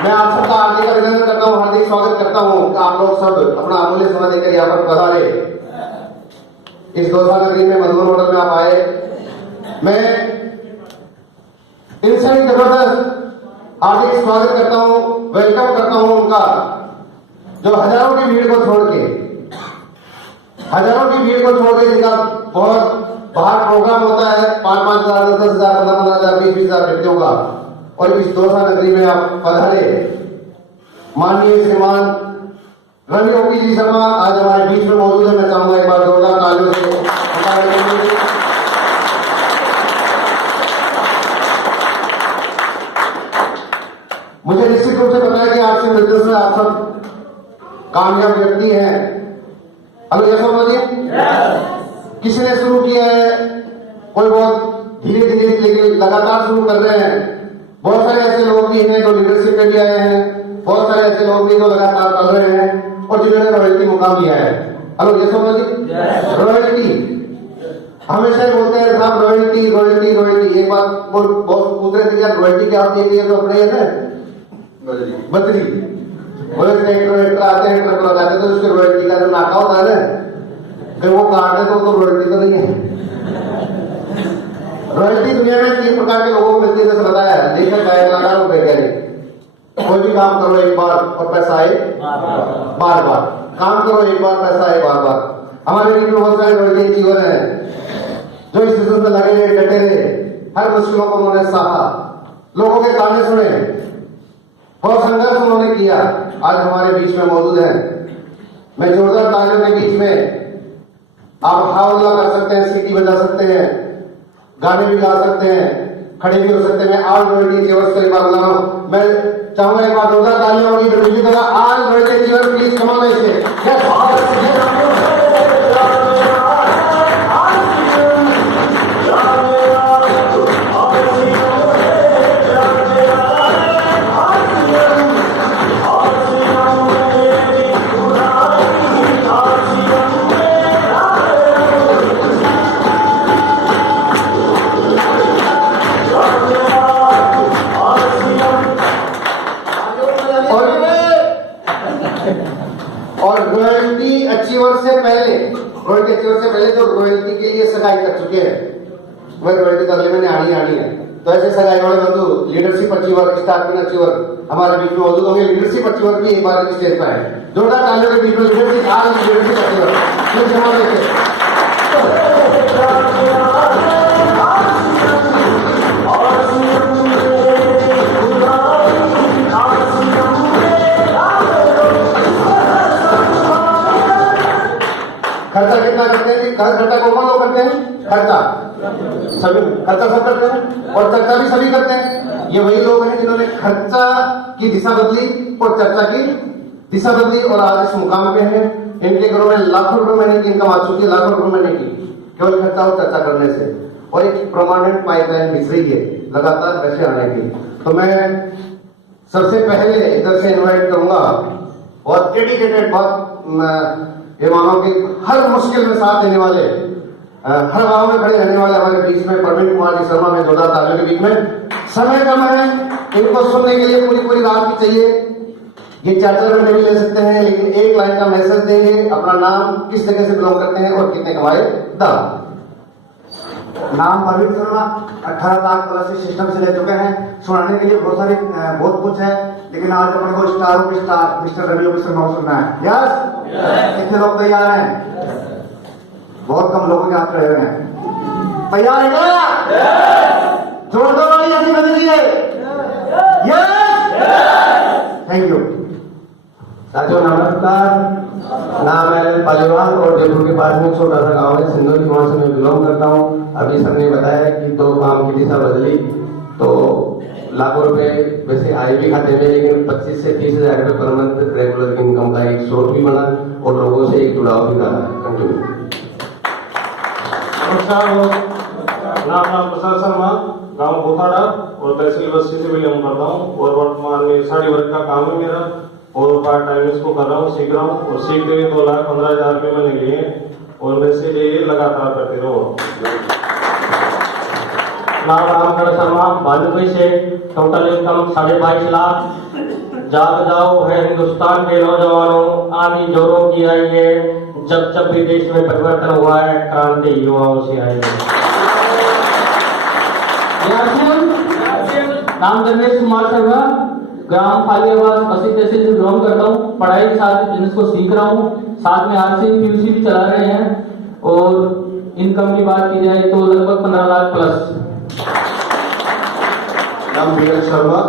मैं आप सबका हार्दिक अभिनंदन करता हूँ, हार्दिक स्वागत करता हूँ। आप लोग सब अपना अमूल्य समय देकर यहाँ पर पधारे, इस 2 साल नगरी में मधुबन होटल में आप आए। मैं इनसे भी जबरदस्त हार्दिक स्वागत करता हूं, वेलकम करता हूं उनका, जो हजारों की भीड़ को छोड़ के जिनका बहुत बाहर प्रोग्राम होता है, 5-5 हजार, 10-10 हजार, 15-15 हजार, 20-20 हजार व्यक्तियों का, और इस 2 साल नगरी में आप पधारे। माननीय श्रीमान रवि ओपी जी शर्मा आज हमारे बीच में मौजूद है। मैं चाहूंगा एक बार जोरदार तालियों से मुझे निश्चित रूप से पता है कि आज के बिजनेस में आप सब कामयाब व्यक्ति हैं। हेलो, यस जी, किसी ने शुरू किया है, कोई बहुत धीरे धीरे लेकिन लगातार शुरू कर रहे हैं। बहुत सारे ऐसे लोग भी हैं जो लीडरशिप में भी आए हैं, बहुत सारे ऐसे लोग भी जो लगातार कर रहे हैं और जिन्होंने रॉयल्टी मुकाम लिया है। हेलो, यस जी, रॉयल्टी हमेशा ही बोलते हैं साहब, रॉयल्टी रॉयल्टी रॉयल्टी। एक बात बहुत पूछ रहे थे यार, रॉयल्टी क्या होती है? तो अपने है ना बकरी, बोले ट्रैक्टर आते हैं, ट्रक लगाते तो उसके रॉयल्टी का जो नाका होता है ना, जब वो काटते तो रॉयल्टी तो नहीं है। रॉयल्टी दुनिया में 3 प्रकार के लोगों को मिलती है, जैसे बताया है, लेखक, गायक, कलाकार और वैज्ञानिक। कोई भी काम करो एक बार और पैसा आए बार बार, काम करो एक बार, पैसा आए बार बार। हमारे बीच में बहुत सारे रॉयल्टी जीवन है जो इस बिजनेस में लगे रहे, डटे रहे, हर मुश्किलों को उन्होंने सहा, लोगों के ताने सुने, बहुत संघर्ष उन्होंने किया, आज हमारे बीच में मौजूद है। मैं जोरदार तालियों के बीच में आप हाउल्ला कर सकते हैं, सीटी बजा सकते हैं, गाने भी गा सकते हैं, खड़े भी हो सकते हैं। मैं आज रॉयल्टी चीवर्स को एक बार बुला रहा हूं। मैं चाहूंगा एक बार जोरदार तालियां होगी बिजली तरह। आज रॉयल्टी चीवर्स प्लीज कमाना इसे। और रॉयल्टी अचीवर से पहले जो रॉयल्टी के लिए सगाई कर चुके हैं, वह रॉयल्टी तो अगले महीने आनी है। तो ऐसे सगाई वाले बंधु, लीडरशिप अचीवर, स्टार्टिंग अचीवर हमारे बीच में मौजूद होंगे। लीडरशिप अचीवर भी एक बार की स्टेज पर है। जोरदार तालियों के बीच में लीडरशिप अचीवर खर्चा कितना करते हैं? खर्चा कौन लोग करते हैं? खर्चा सभी, खर्चा सब करते हैं और चर्चा भी सभी करते हैं। ये वही लोग हैं जिन्होंने खर्चा की दिशा बदली और चर्चा की दिशा बदली और आज इस मुकाम पे हैं। इनके घरों में लाखों रुपए महीने की इनकम आ चुकी है, लाखों रुपए महीने की, केवल खर्चा और चर्चा करने से। और एक परमानेंट पाइपलाइन बिछ रही है लगातार पैसे आने की। तो मैं सबसे पहले इधर से इन्वाइट करूंगा और डेडिकेटेड बहुत ये मानो कि हर मुश्किल में साथ देने वाले, हर गांव में खड़े रहने वाले हमारे बीच में प्रवीण कुमार जी शर्मा में जोरदार तालियों के बीच में। समय कम है, इनको सुनने के लिए पूरी पूरी रात की चाहिए। ये 4-4 घंटे भी ले सकते हैं, लेकिन एक लाइन का मैसेज देंगे, अपना नाम, किस जगह से बिलोंग करते हैं और कितने कमाए दाम। नाम प्रवीण शर्मा, 18 लाख प्लस सिस्टम से ले चुके हैं। सुनाने के लिए बहुत कुछ है, लेकिन आज अपने को स्टार मिस्टर रवि ऑफिसर नाम सुनना है। यस, कितने लोग तैयार हैं? बहुत कम लोगों के हाथ खड़े हुए हैं। तैयार है क्या? जोर दो भाई, ऐसी कर दीजिए। Yes, thank you. साथियों नमस्कार, नाम है पालीवाल और जयपुर के पास में छोटा सा गांव है सिंदूर, वहां से मैं बिलोंग करता हूँ। अभी सर ने बताया कि 2 काम की दिशा बदली, तो लाखों रुपए वैसे आए भी खाते में, लेकिन 25 से 30 हजार रुपए पर मंथ रेगुलर इनकम का एक स्रोत भी बना और लोगों से एक जुड़ाव भी रहा। कंटिन्यू। नमस्कार, नाम प्रसाद शर्मा, गांव भोपाड़ा और तहसील बस्ती से बिलोंग करता हूँ और वर्तमान में साड़ी वर्क का काम है मेरा और पार्ट टाइम इसको कर रहा हूँ, सीख रहा हूँ और सीखते हुए 2,15,000 रुपये मैंने लिए और वैसे ये लगातार करते रहो। नाम रामगढ़ शर्मा, बालूपी से, टोटल इनकम 22.5 लाख। जाग जाओ है हिंदुस्तान के नौजवानों, आनी जोरों की आई है, जब जब भी देश में परिवर्तन हुआ है, क्रांति युवाओं से आई है। नाम धर्मेश कुमार शर्मा, ग्राम फालियाबाद बस्ती तहसील से बिलोंग करता हूँ। पढ़ाई के साथ बिजनेस को सीख रहा हूँ, साथ में आरसी पीयूसी भी चला रहे हैं और इनकम की बात की जाए तो लगभग 15 लाख प्लस। नाम बीएल शर्मा,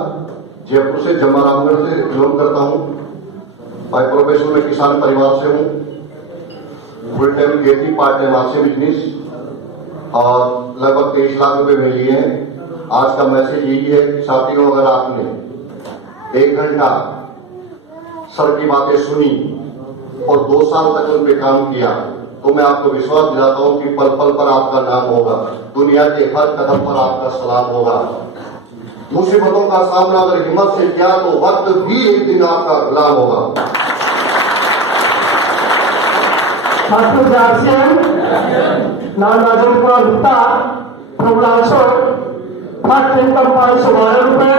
जयपुर से, जम्मा रामगढ़ से बिलोंग करता हूँ। बाय प्रोफेशन में किसान परिवार से हूँ। फुल टाइम खेती, पार्ट टाइम आरसी बिजनेस और लगभग 23 लाख रुपए में लिए हैं। आज का मैसेज यही है कि साथियों, अगर आपने 1 घंटा सर की बातें सुनी और 2 साल तक उन पे काम किया, तो मैं आपको विश्वास दिलाता हूं कि पल पल पर आपका नाम होगा, दुनिया के हर कदम पर आपका सलाम होगा। मुसीबतों का सामना अगर हिम्मत से किया तो वक्त भी एक दिन आपका गुलाम होगा। नाम राजेंद्र कुमार गुप्ता, फर्स्ट इनकम 512 रुपए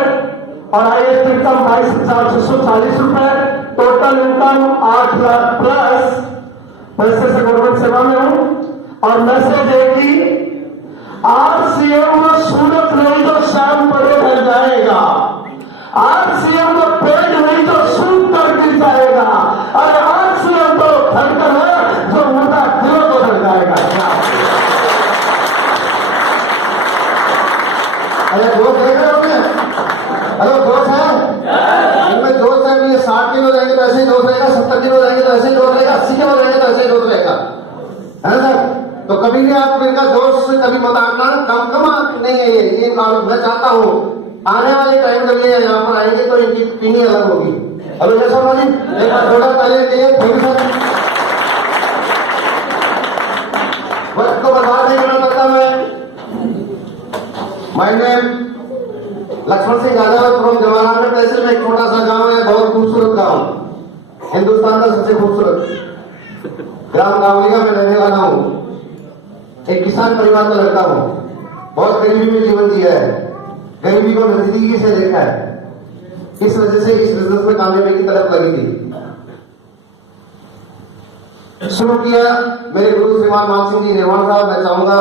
और हाईएस्ट इनकम 22,440 रुपए, टोटल इनकम 8 लाख प्लस। पैसे से गवर्नमेंट सेवा में हूँ और मैसेज है कि आज सीएम को सूरत नहीं तो शाम पड़े रह जाएगा, आज सीएम को पेट नहीं तो सूख कर गिर जाएगा, और आज सीएम तो धनकर है जो मुर्दा दिलों को धर जाएगा। अरे दोस्त देख रहे हो? हेलो दोस्त है, इनमें दोस्त है। ये 60 किलो रहेंगे तो ऐसे ही दोस्त रहेगा, 70 किलो रहेंगे तो ऐसे ही दोस्त रहेगा, 80 किलो रहेंगे तो ऐसे ही दोस्त रहेगा, है ना सर? तो कभी भी आप इनका दोस्त से कभी मुताबिना कम नहीं है। ये मैं चाहता हूँ आने वाले टाइम जब ये यहाँ पर आएंगे तो इनकी पीनी अलग होगी। हेलो जैसा वाली एक बार थोड़ा ताली दिए, फिर सर वक्त को बर्बाद नहीं करना चाहता मैं। My name Lakshman Singh Yadav from Jawaharlal तहसील में एक छोटा सा गांव है, बहुत खूबसूरत गांव, हिंदुस्तान का सबसे खूबसूरत ग्राम गांवलिया में रहने वाला हूँ। एक किसान परिवार का लड़का हूँ, बहुत गरीबी में जीवन जिया है, गरीबी को नजदीकी से देखा है, इस वजह से इस बिजनेस में कामयाबी की तरफ लगी थी। शुरू किया मेरे गुरु श्रीमान मान सिंह जी निर्वाण साहब। मैं चाहूंगा,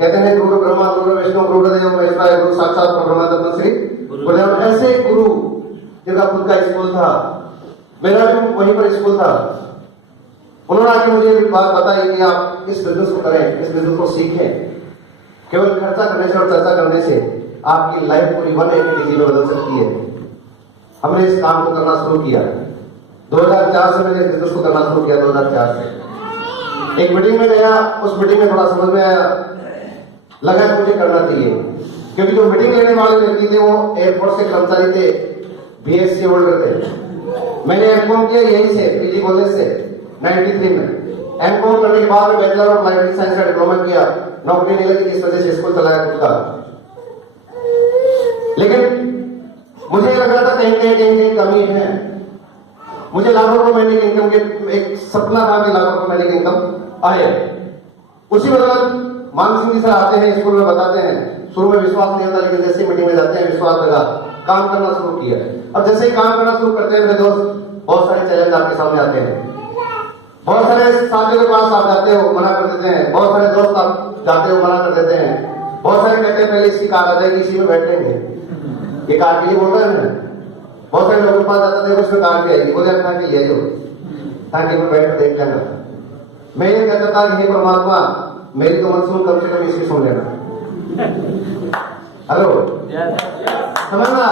कहते हैं गुरु ब्रह्मा गुरु विष्णु गुरु देव महेश्वराय गुरु साक्षात परब्रह्म तत्व श्री बोले। ऐसे गुरु जिनका खुद का स्कूल था, मेरा भी वहीं पर स्कूल था, उन्होंने आके मुझे एक बात बताई कि आप इस बिजनेस को करें, इस बिजनेस को सीखें। केवल खर्चा करने से और चर्चा करने से आपकी लाइफ पूरी 180 डिग्री में बदल सकती है। हमने इस काम को करना शुरू किया 2004 से। मैंने इस बिजनेस को करना शुरू किया 2004 से। एक मीटिंग में गया, उस मीटिंग में थोड़ा समझ में आया, लगा कि मुझे करना चाहिए, क्योंकि जो मीटिंग लेने वाले व्यक्ति थे वो एयरफोर्स के कर्मचारी थे, BSc होल्डर थे। मैंने एमकॉम किया यहीं से, पीजी कॉलेज से 93 में। एमकॉम करने के बाद में बैचलर ऑफ लाइफ साइंस का डिप्लोमा किया, नौकरी नहीं लगी, इस वजह से स्कूल चलाया खुद का। लेकिन मुझे लग रहा था कहीं कमी है। मुझे लाखों रुपए महीने की इनकम के एक सपना था कि लाखों रुपए महीने की इनकम आए। उसी बदौलत मान सिंह जी सर आते हैं, स्कूल में बताते हैं, शुरू में विश्वास नहीं होता, लेकिन जैसे मीटिंग में जाते हैं विश्वास लगा, काम करना शुरू किया। अब जैसे ही काम करना शुरू करते हैं मेरे दोस्त, बहुत सारे चैलेंज आपके सामने आते हैं। बहुत सारे साथियों के पास आप जाते हो, मना कर देते हैं। बहुत सारे दोस्त आप जाते हो, मना कर देते हैं। बहुत सारे कहते हैं पहले इसकी कार आ जाएगी, इसी में बैठेंगे, ये कार के लिए बोल रहे हैं। बहुत सारे लोगों के पास जाते थे, उसमें कार की आएगी, बोले अपना कि ले लो, ताकि मैं बैठ कर देख लेना। मैं ये कहता था कि हे परमात्मा, मेरी तो मनसून कम से कम इसकी सुन लेना। हेलो, समझना।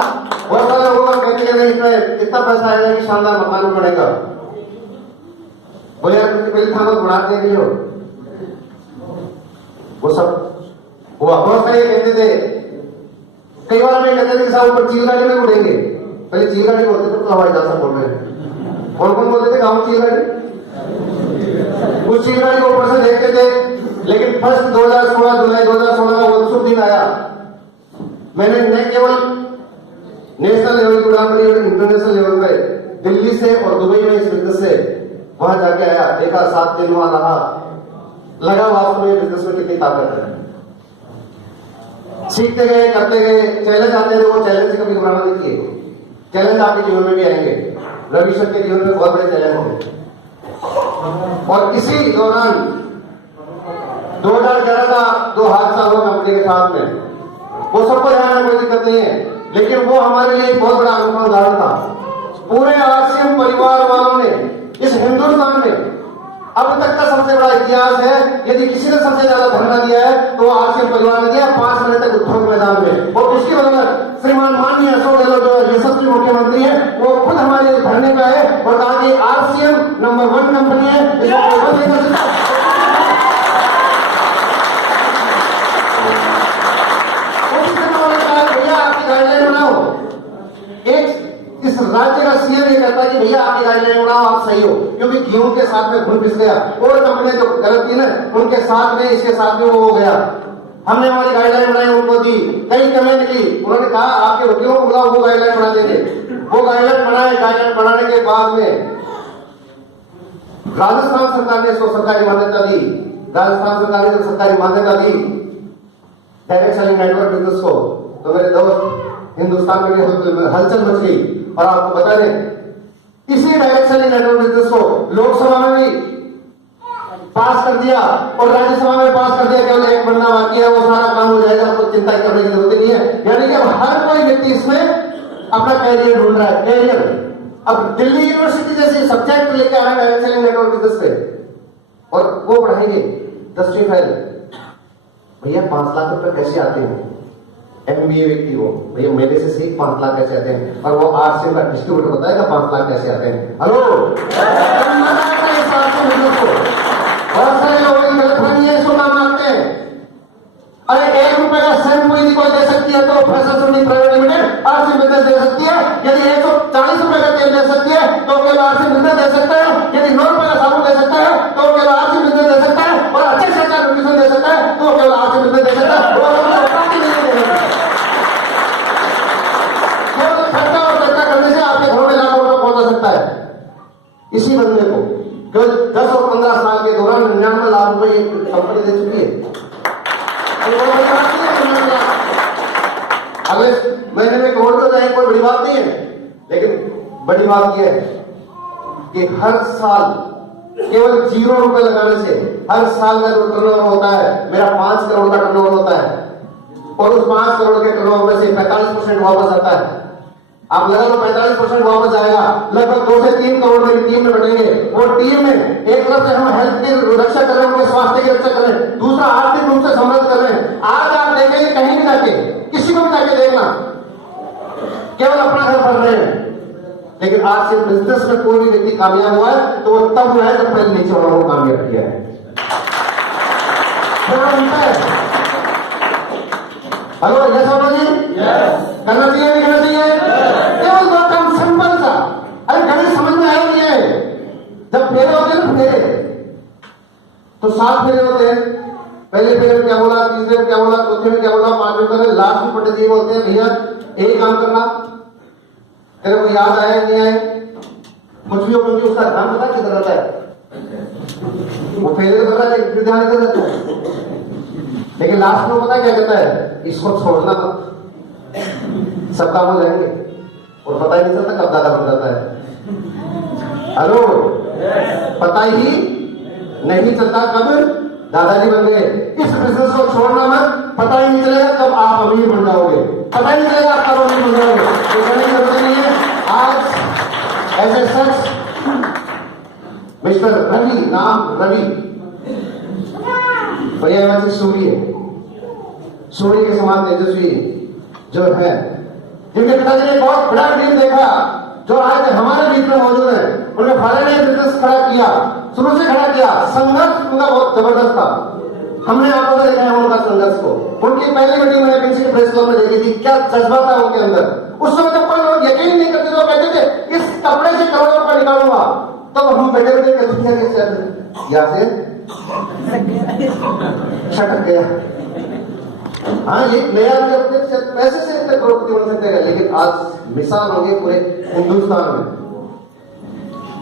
बहुत सारे लोगों को कहते हैं इसमें कितना पैसा आएगा कि शानदार मकान बनेगा। बोले यार पहले था तो बुढ़ा दे हो, वो सब हुआ। बहुत सारे कहते थे, कई बार हमें कहते थे कि साहब ऊपर चील गाड़ी में उड़ेंगे। पहले चील गाड़ी बोलते थे, तो हवाई जहाज बोल रहे हैं। कौन कौन बोलते थे गाँव चील गाड़ी? उस चील गाड़ी को ऊपर से देखते थे। लेकिन फर्स्ट 2016 जुलाई 2016 का वो शुभ दिन आया, मैंने न केवल नेशनल लेवल की उड़ान भरी, इंटरनेशनल लेवल पे दिल्ली से और दुबई में इस बिजनेस से वहां जाके आया। देखा 7 दिन वहां रहा, लगा वास्तव में बिजनेस में कितनी ताकत है। सीखते गए, करते गए, चैलेंज आते थे, वो चैलेंज से कभी घबराना नहीं चाहिए। चैलेंज आपके जीवन में भी आएंगे। रवि सर के जीवन में बहुत बड़े चैलेंज होंगे। और इसी दौरान 2011 का 2 हादसा हुआ कंपनी के साथ में, वो सबको ध्यान में कोई दिक्कत नहीं है, लेकिन वो हमारे लिए एक बहुत बड़ा अनुभव उदाहरण था। पूरे आरसीएम परिवार वालों ने इस हिंदुस्तान में अब तक का सबसे बड़ा इतिहास है, यदि किसी ने सबसे ज्यादा धरना दिया है तो आरसीएम परिवार ने दिया 5 मिनट तक उद्योग मैदान में। वो किसकी बदौलत? श्रीमान माननीय अशोक गहलोत जो यशस्वी मुख्यमंत्री है, वो खुद हमारे धरने पे आए और कहा कि आरसीएम नंबर 1 कंपनी है, इस राज्य का सीएम ये कहता है कि भैया आपकी गाइडलाइन बनाओ, आप सही हो, क्योंकि गेहूं के साथ में घुन पिस गया। और कंपनी जो गलत थी ना, उनके साथ में इसके साथ में वो हो गया। हमने हमारी गाइडलाइन बनाई, उनको दी, कई कमियां निकली। उन्होंने कहा आपके वकीलों को बुलाओ, वो गाइडलाइन बना देंगे। वो गाइडलाइन बनाए, गाइडलाइन बनाने के बाद में राजस्थान सरकार ने इसको सरकारी मान्यता दी। राजस्थान सरकार ने जब सरकारी मान्यता दी डायरेक्ट सेलिंग नेटवर्क बिजनेस को, तो मेरे दोस्त हिंदुस्तान में हलचल मच गई। और आपको बता दें, इसी डायरेक्ट सेलिंग नेटवर्क बिजनेस को लोकसभा में भी पास कर दिया और राज्यसभा में पास कर दिया। केवल एक बनना बाकी है, वो सारा काम हो जाएगा, आपको चिंता करने की जरूरत नहीं है। यानी कि अब हर कोई व्यक्ति इसमें अपना कैरियर ढूंढ रहा है। कैरियर अब दिल्ली यूनिवर्सिटी जैसे सब्जेक्ट लेके आ रहा है डायरेक्ट सेलिंग नेटवर्क बिजनेस पे, और वो पढ़ाएंगे 10वीं फेल। भैया 5 लाख रुपए कैसे आते हैं? MBA व्यक्ति हो, भैया मेरे से सीख 5 लाख कैसे आते हैं, और वो आरसीएम का डिस्ट्रीब्यूटर बताएगा 5 लाख कैसे आते हैं। हेलो, बहुत सारे लोगों की गलतफहमी है, इसको नाम मानते हैं। अरे 1 रुपए का सेंट कोई कोई दे सकती है तो freshers private limited RCM business दे सकती है। यदि 140 रुपए का तेल दे सकती है तो केवल आरसीएम बिजनेस दे सकता है। यदि 9 रुपए का साबुन दे सकता है तो केवल आरसीएम बिजनेस दे सकता है। और अच्छे से अच्छा न्यूट्रिशन दे सकता है तो केवल आरसीएम बिजनेस दे सकता है। खर्चा और चर्चा करने से आपके घरों में लाखों रुपए पहुंचा सकता है। इसी बंदे को केवल 10 और 15 साल के दौरान 99 लाख रुपए ये कंपनी दे चुकी है। अगले महीने में करोड़ तो जाए, कोई बड़ी बात नहीं है, लेकिन बड़ी बात यह है कि हर साल केवल 0 रुपए लगाने से हर साल का जो टर्नओवर होता है, मेरा 5 करोड़ का टर्नओवर होता है, और उस 5 करोड़ के टर्नओवर में से 45% वापस आता है। आप लगा लो 45% वापस आएगा, लगभग 2 से 3 करोड़ मेरी टीम में बैठेंगे। वो टीम में एक तरफ से हम हेल्थ की रक्षा कर रहे हैं, उनके स्वास्थ्य की रक्षा कर रहे हैं, दूसरा आर्थिक रूप से समृद्ध कर रहे हैं। आज आप देखेंगे कहीं भी जाके, किसी को भी जाके देखना, केवल अपना घर भर रहे हैं। लेकिन आज से बिजनेस में कोई भी व्यक्ति कामयाब हुआ है तो वो तब हुआ है जब पहले नीचे वालों को कामयाब किया है। क्या बनता है? हेलो, यस और नो जी? करना चाहिए नहीं करना चाहिए? केवल दो काम सिंपल सा। अरे गणित समझ में आया नहीं है। जब फेरे होते हैं ना, फेरे तो 7 फेरे होते हैं। पहले फेरे में क्या बोला, तीसरे में क्या बोला, चौथे में क्या बोला, 5वें में, लास्ट में पंडित जी बोलते हैं भैया एक काम करना, तेरे को याद आया नहीं आए, कुछ भी हो, क्योंकि उसका ध्यान पता किधर रहता है, वो फेरे तो कर रहा है, फिर ध्यान इधर रहता है। लेकिन लास्ट में पता क्या कहता है, इसको छोड़ना मत, सब काम हो जाएंगे और पता ही नहीं चलता कब दादा बन जाता है। हेलो, पता ही नहीं चलता कब दादाजी बन गए। इस बिजनेस को छोड़ना मत, पता ही नहीं चलेगा कब आप अमीर बन जाओगे, पता ही नहीं चलेगा आप कब अमीर बन जाओगे। ये करने की जरूरत नहीं है। आज ऐसे शख्स मिस्टर रवि, नाम रवि, पर्यावरण से सूर्य के समान तेजस्वी जो है, जिनके पिताजी ने बहुत बड़ा ड्रीम देखा, जो आज हमारे बीच में मौजूद है। उन्होंने फादर ने बिजनेस खड़ा किया, शुरू से खड़ा किया, संघर्ष उनका बहुत जबरदस्त था। हमने आंखों से देखा है उनका संघर्ष को। उनकी पहली मीटिंग मैंने किसी के प्रेस क्लब में देखी थी, क्या जज्बा था उनके अंदर। उस समय जब कोई लोग यकीन नहीं करते तो कहते थे इस कपड़े से करोड़ों रुपए निकालूंगा, तो हम बैठे बैठे यहाँ से छटक गया। हाँ, ये नया अपने पैसे से इतने करोड़पति बन सकते हैं, लेकिन आज मिसाल होगी पूरे हिंदुस्तान में।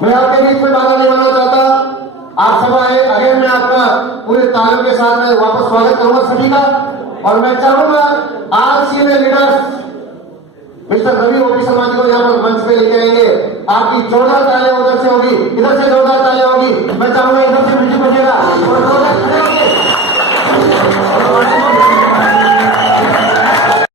मैं आपके बीच में बाधा नहीं मानना चाहता। आप सब आए, अगेन मैं आपका पूरे तालीम के साथ में वापस स्वागत करूंगा सभी का। और मैं चाहूंगा आज senior leaders mister Ravi OP Sharma ji को यहाँ पर मंच पे लेके आएंगे। आपकी जोरदार तालियां उधर से होगी, इधर से जोरदार तालियां होगी। मैं चाहूंगा इधर से म्यूजिक बजेगा।